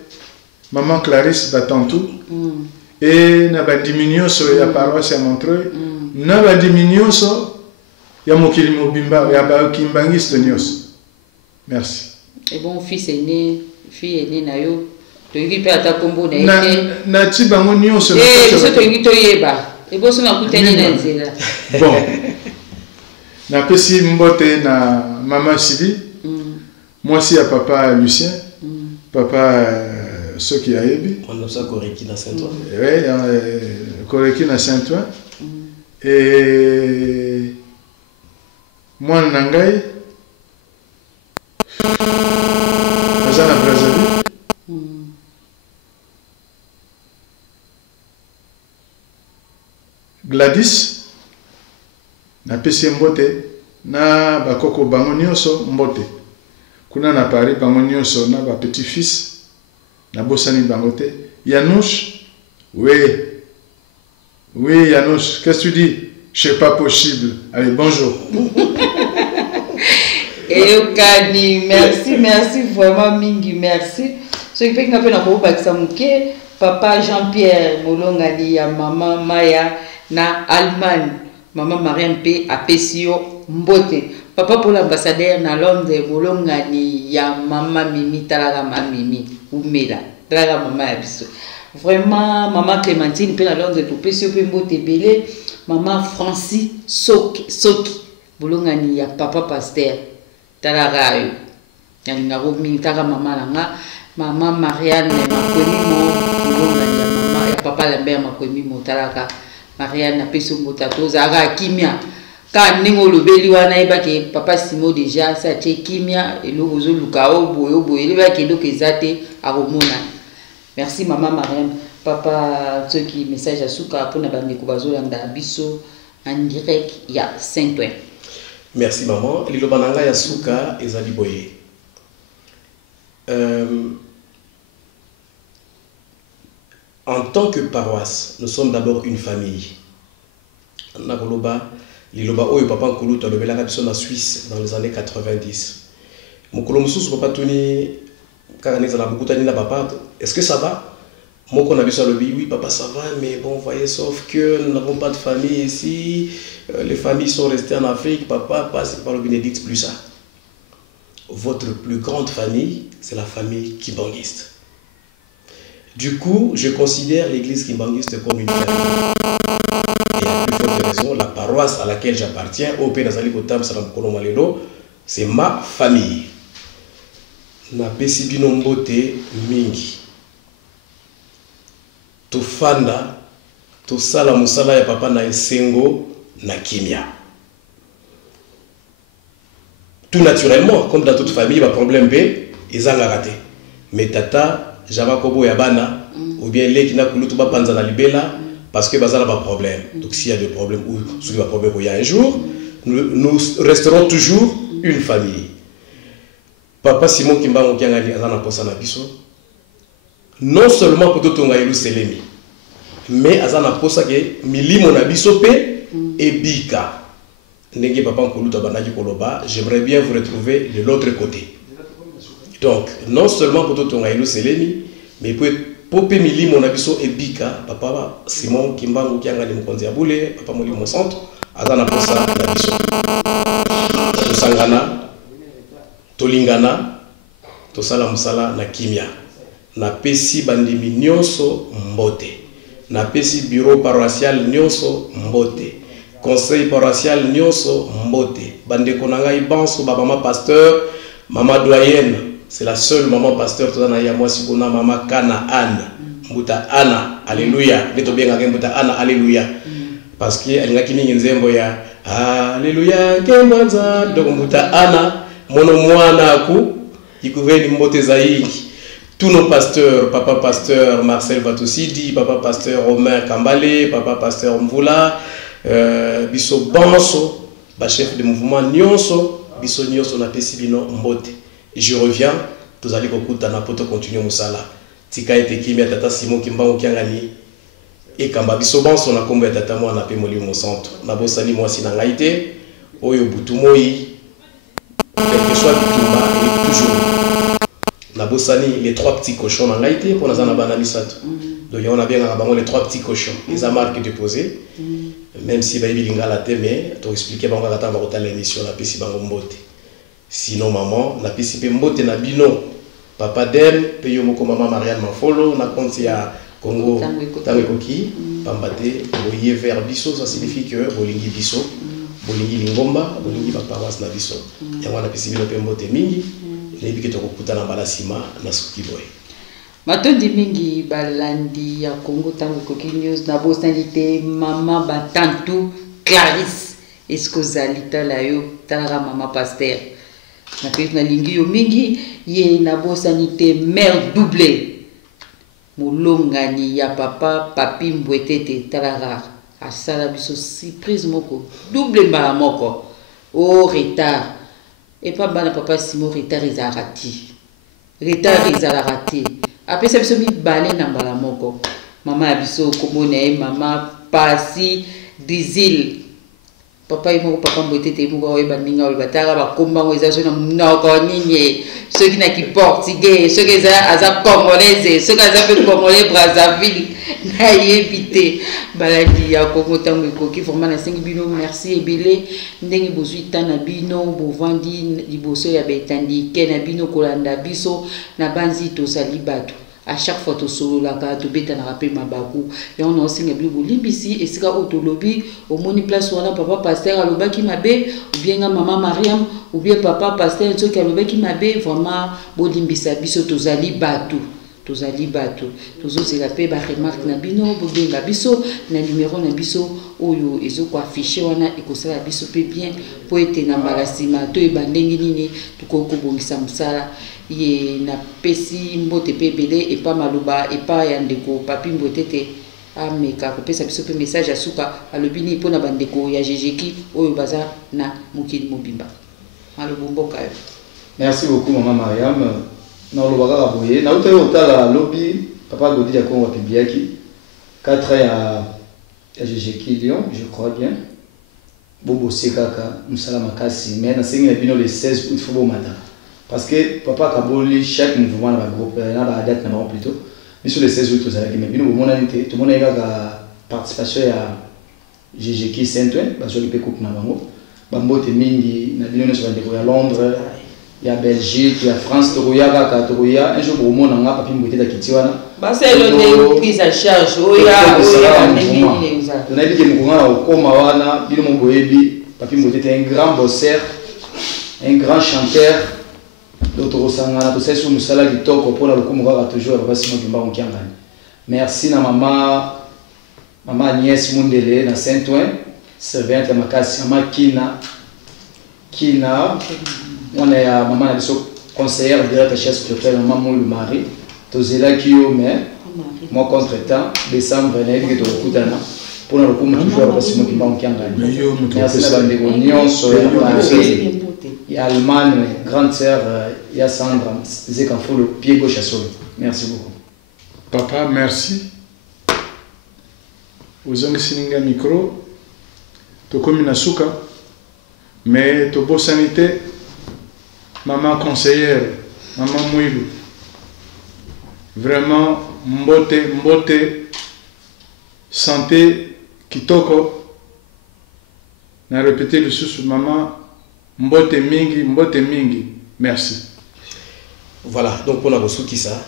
maman Clarisse Batantou et na ba diminioso ya paroisse ya Montreuil na ba diminioso ya mokili mobimba ya ba kimbangiste nyos. Merci. Et bon fils aîné fille aînée na yo to yiki pe ata kombo na ite na tibango nyonso na so to yiki to yeba e bo so na kutani na nzela. Bon na pesi mbote na maman Sibi moi aussi à papa Lucien papa ceux qui a yebi on a ça Koreki na Saint-Ouen Koreki na Saint-Ouen et moi nangai azana Brazzaville Gladys na pesi mbote na bakoko bango nyonso mbote kuna na Paris bango nyonso na ba petit fils na bosani bango te. Yanouche oui Yanouche qu'est-ce que tu dis? C'est pas possible. Allez bonjour. Eyokani merci vraiment mingi merci so qui fait que na ko bakisa muke papa Jean-Pierre Molongani ya maman Maya na Allemagne maman Mariam P apesio mbote papa pour l'ambassadeur na Londres Molongani ya maman Mimi talaga Mimi umela talaga maman ya biso vraiment maman Clémentine pe na Londres to pesio pe mbote belé maman Francis Soki Molongani ya papa pasteur talaga yo yalinga romi taka mama langa mama Marianne makwemi mo Molongani ya mama ya papa Lambert makwemi mo talaka Marianne na peso mbotato zaka kimia ka ningo lobeli wana ebake papa Simo déjà ça tie kimia elo ozo lukao boyo elebaki donc ezate aromona. Merci maman Marianne papa ceux qui message asuka pour na bandeko bazolanda biso en direct ya Saint-Ouen. Merci maman. Lilobananga yasuka ezali boye. En tant que paroisse, nous sommes d'abord une famille. Nakoloba, liloba oyo papa nkulu to lobelaka biso na Suisse dans les années 90. Mokolo mususu papa tuni kanisa na bukutani na papa, est-ce que ça va? Moko na biso lobi oui papa ça va mais bon voyez sauf que nous n'avons pas de famille ici, les familles sont restées en Afrique, papa passe par le bénédicte plus ça. Votre plus grande famille, c'est la famille kimbangiste. Du coup, je considère l'église kimbangiste comme une famille. Et à plus forte raison, la paroisse à laquelle j'appartiens, au Pénazali Kotam Salam Kolo Malelo, c'est ma famille. Na pesibino mbote mingi. Tofanda, tosala musala ya papa na esengo na kimia. Tout naturellement, comme dans toute famille, il y a un problème B, ils ont raté. Mais tata, j'avais kobo yabana, ou bien les qui n'a pas tout panza na libela, parce que bazala pas problème. Donc s'il y a des problèmes ou s'il y a un problème il y a un jour, nous resterons toujours une famille. Papa Simon Kimba Mokiangani azana posana biso. Non seulement pour tout ngaïlu selemi, mais azana posa ke milimo na biso pe et bika. Ndenge papa nkoluta banaki koloba, j'aimerais bien vous retrouver de l'autre côté. Donc, non seulement pour tout le Seleni, mais pour Pemili, mon abisso et Bika, papa Simon Kimbangu qui a gagné mon konzi à Boulé, papa Moli mon centre, Azana Posa, l'abisso. Tosangana, Tolingana, Tosala Musala, na Kimia. Na Pesi Bandimi Nyonso Mbote. Na Pesi Bureau Paroissial Nyonso Mbote. Conseil Paroissial Nyonso Mbote. Bande Konanga Ibanso, Babama Pasteur, Maman Doyenne. C'est la seule maman pasteur, tout à moi si on a maman Kana Anne, Mbuta Anna, alléluia. Neto bien avec Mbuta Anna, alléluia. Parce que elle n'a qu'une nzembo ya, alléluia, Kembanza, donc Mbuta Anna, mono mwana ku, ikuve ni mbote zaïki. Tous nos pasteurs, papa pasteur Marcel Vatosidi, papa pasteur Romain Kambale, papa pasteur Mvula, biso Banso, chef de mouvement Nyonso, biso Nyonso na pesibino mbote. Et je reviens, tous allez écouter na poto continuer musala. Tika ete kimia tata Simon Kimbangu kiangani et kamba biso Banso na kombo ya tata moi na pe moli mo centre. Na bosani moi si na ngaite, oyo butumoi, quel que soit bitumba et toujours. Na bosani les trois petits cochons na ngaite pour na bana misato. Donc on a bien rabango les trois petits cochons. Les marques déposées. Même si baby lingala te mais to expliquer bango kata ba kota l'émission na pesi bango mbote. Sinon maman na pesi pe mbote na bino papa dem pe yo moko maman Marianne Mafolo na compte ya Congo Tangekoki pambate boye vers biso, ça signifie que bolingi biso bolingi lingomba bolingi ba paroisse na biso yango na pesi bino pe mbote mingi lebi ke to kokuta na balasima na suki boy matondi mingi balandi ya Congo Tangekoki news na bosanité maman batantu Clarisse est-ce que zalita la yo tala maman pasteur na pesi na lingi yo mingi ye na bosanité mère doublée molongani ya papa papi mbwetete talara asala biso surprise moko double mbala moko o retard et pas bana papa Simon retard ezalaka te apesa biso mibale na mbala moko mama ya biso komona ye mama pasi dizil papa imo papa mbwetete imo oyeba ninga oli batara bakomba ngo ezazo na mnoko nini soki na ki portugais soki aza congolaise soki aza pe congolais Brazzaville na yebite baladi ya Congo tango ekoki vraiment na sengi bino merci ebele ndenge bozwi tana bino bovandi liboso ya betandi ke na bino kolanda biso na banzi tozali bato à chaque fois to solo la ka to beta na rapé mabaku et on a aussi ngebi bolimbisi et sika autolobi au moni place wana papa pasteur alobaki mabe ou bien maman Mariam ou bien papa pasteur nzoki alobaki mabe vraiment bolimbisa biso tozali batu tozozela pe ba remarque na bino bobenga biso na numéro na biso oyo ezoko affiché wana ekosala biso pe bien po ete na mbalasima to ebandengi nini tukoko bongisa musala ye na pesi mbote pe belé et pas maloba et pas yandeko papi mbotete ameka ko pesa biso pe message asuka alobini pona bandeko ya jejeki oyo baza na mukili mobimba alobomboka. Merci beaucoup maman Mariam. Na lobaka boye na utayo otala lobby papa Godi ya Congo Pibiaki 4 ans ya jejeki Lyon je crois bien bobo sekaka musala makasi mais na sengi na bino le 16 août faut matin. Parce que papa Kaboli, chaque mouvement dans le groupe, dans la date plutôt, mais sur les 16 août, mais bien au moment où tout le monde a participation à GGK Saint-Ouen, parce que le pays coupe na bango, bango te mingi na bino sur la Londres, il y a Belgique, il y a France, Toroya, Toroya, un jour au monde on a papi mbouté da Kitiwana. Bah c'est le prise à charge, oya, on a dit que nous avons au Komawana, bino moboebi, papi mbouté était un grand bosseur, un grand chanteur. D'autres sangana to sai su musala kitoko pona lokumu kaka toujours papa Simon Kimbangu kiangani. Merci na mama Agnès Mundele na Saint-Ouen, servante ya makasi mama Kina on est à maman na biso conseillère de la chef spirituelle maman Moulou Marie to zela kiyo mais moi contre-temps décembre na yebi to kutana pona lokumu toujours papa Simon Kimbangu kiangani. Merci na bandeko nyonso ya Paris. Il y a Allemagne, grande sœur, il y a Sandra, Zekanfo, le pied gauche à Solo. Merci beaucoup. Papa, merci. Aux Angsininga micro, to commune Souka, mais to beau sanité, maman conseillère, Maman Mouilou. Vraiment, mbote, santé, kitoko. Na répété le sous maman, mbote mingi. Merci. Voilà, donc on a reçu qui ça.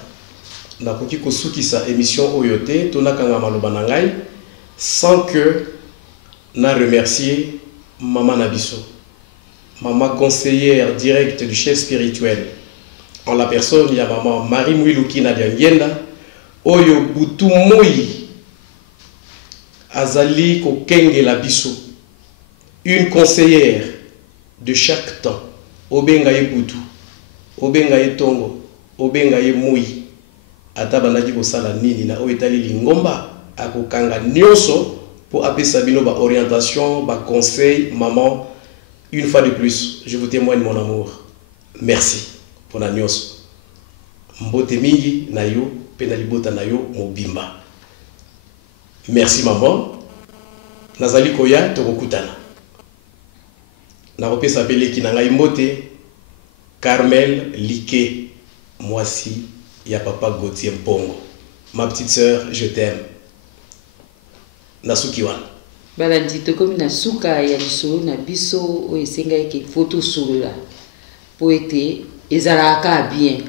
On a reçu qui ça émission Oyote, Tonakanga Malobanangai, sans que na remercier Maman Nabiso, maman conseillère directe du chef spirituel, en la personne, il y a maman Marie Mouilouki Nadiangenda, Oyo Butu Moui, Azali Kokenge Labiso, une conseillère de chaque temps, Obengaye Butu, Obengaye Tongo, Obengaye Moui, Atabanadi Kosala Nini, na Oetali Lingomba, Akokanga Nyoso, pour appeler Sabino, orientation, conseil, maman, une fois de plus, je vous témoigne mon amour. Merci pour la nyos. Mbote mingi na yo, penalibota na yo, mobimba. Merci maman. Nazali koya tokokutana. Na repé s'appelle Kinanga Mbote Carmel Liké. Moi si ya papa Gauthier Mpongo. Ma petite sœur, je t'aime. Nasukiwan. Balandi tokomi na suka ya lisolo na biso o esenga ke photo solola po ete ezalaka bien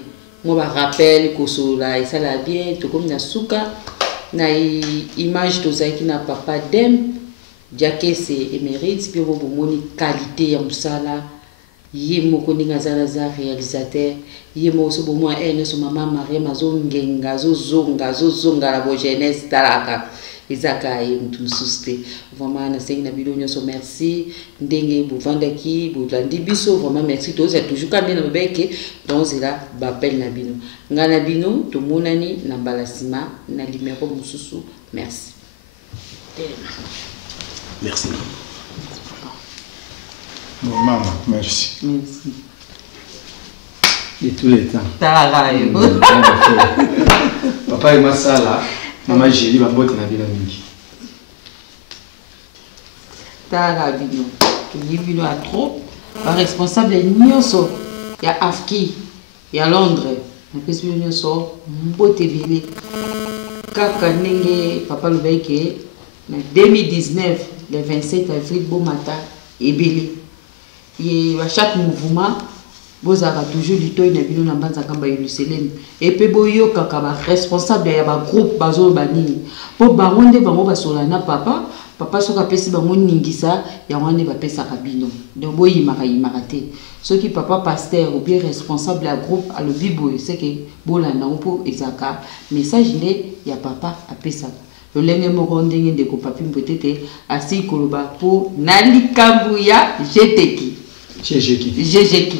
mo ba rappel ko solola ezala bien tokomi na suka na image tozaki na papa Dem Diakese émérite puis bo moni qualité ya musala ye moko ninga za réalisateur ye mo so bo mo ene so mama Marie mazongenga zonga la bo jeunesse talaka Izaka et Mtumsuste. Vraiment, na sengi na bilonyo so merci. Ndenge buvandaki, bulandi biso, vraiment merci. Tous êtes toujours quand même beke. Donc c'est là, bapel na bino. Ngana bino, to monani na balasima na limero mususu. Merci. Merci. Bon, maman, merci. Merci. De tous les temps. Tarayo. Papa et Masala. Maman Jélie va boire na bila mingi. Tara bino. Ki bino a trop. Ba responsable nyonso ya Afki ya Londres. Na pesi bino nyonso mbote bele. Kaka ndenge papa lobeke na 2019 le 27 avril bon matin ebele. Et à chaque mouvement vous avez toujours du temps, il y a un Yerusalem. Et puis, il y a un responsable de un groupe, Bazobani. Pour Baronde, Basolana, papa, papa, ce qu'on fait, Baron Ningisa, il y a un pesa Rabino. Donc, il y a ce qui papa pasteur ou bien responsable de groupe à le Bibo, c'est que Bolana ou pour Ezaka, message il y a papa à pesa. Le lengue morondé de copapi peut-être assis koloba pour Nali Kambuya, Jeteki. Jéjeki. Jéjeki.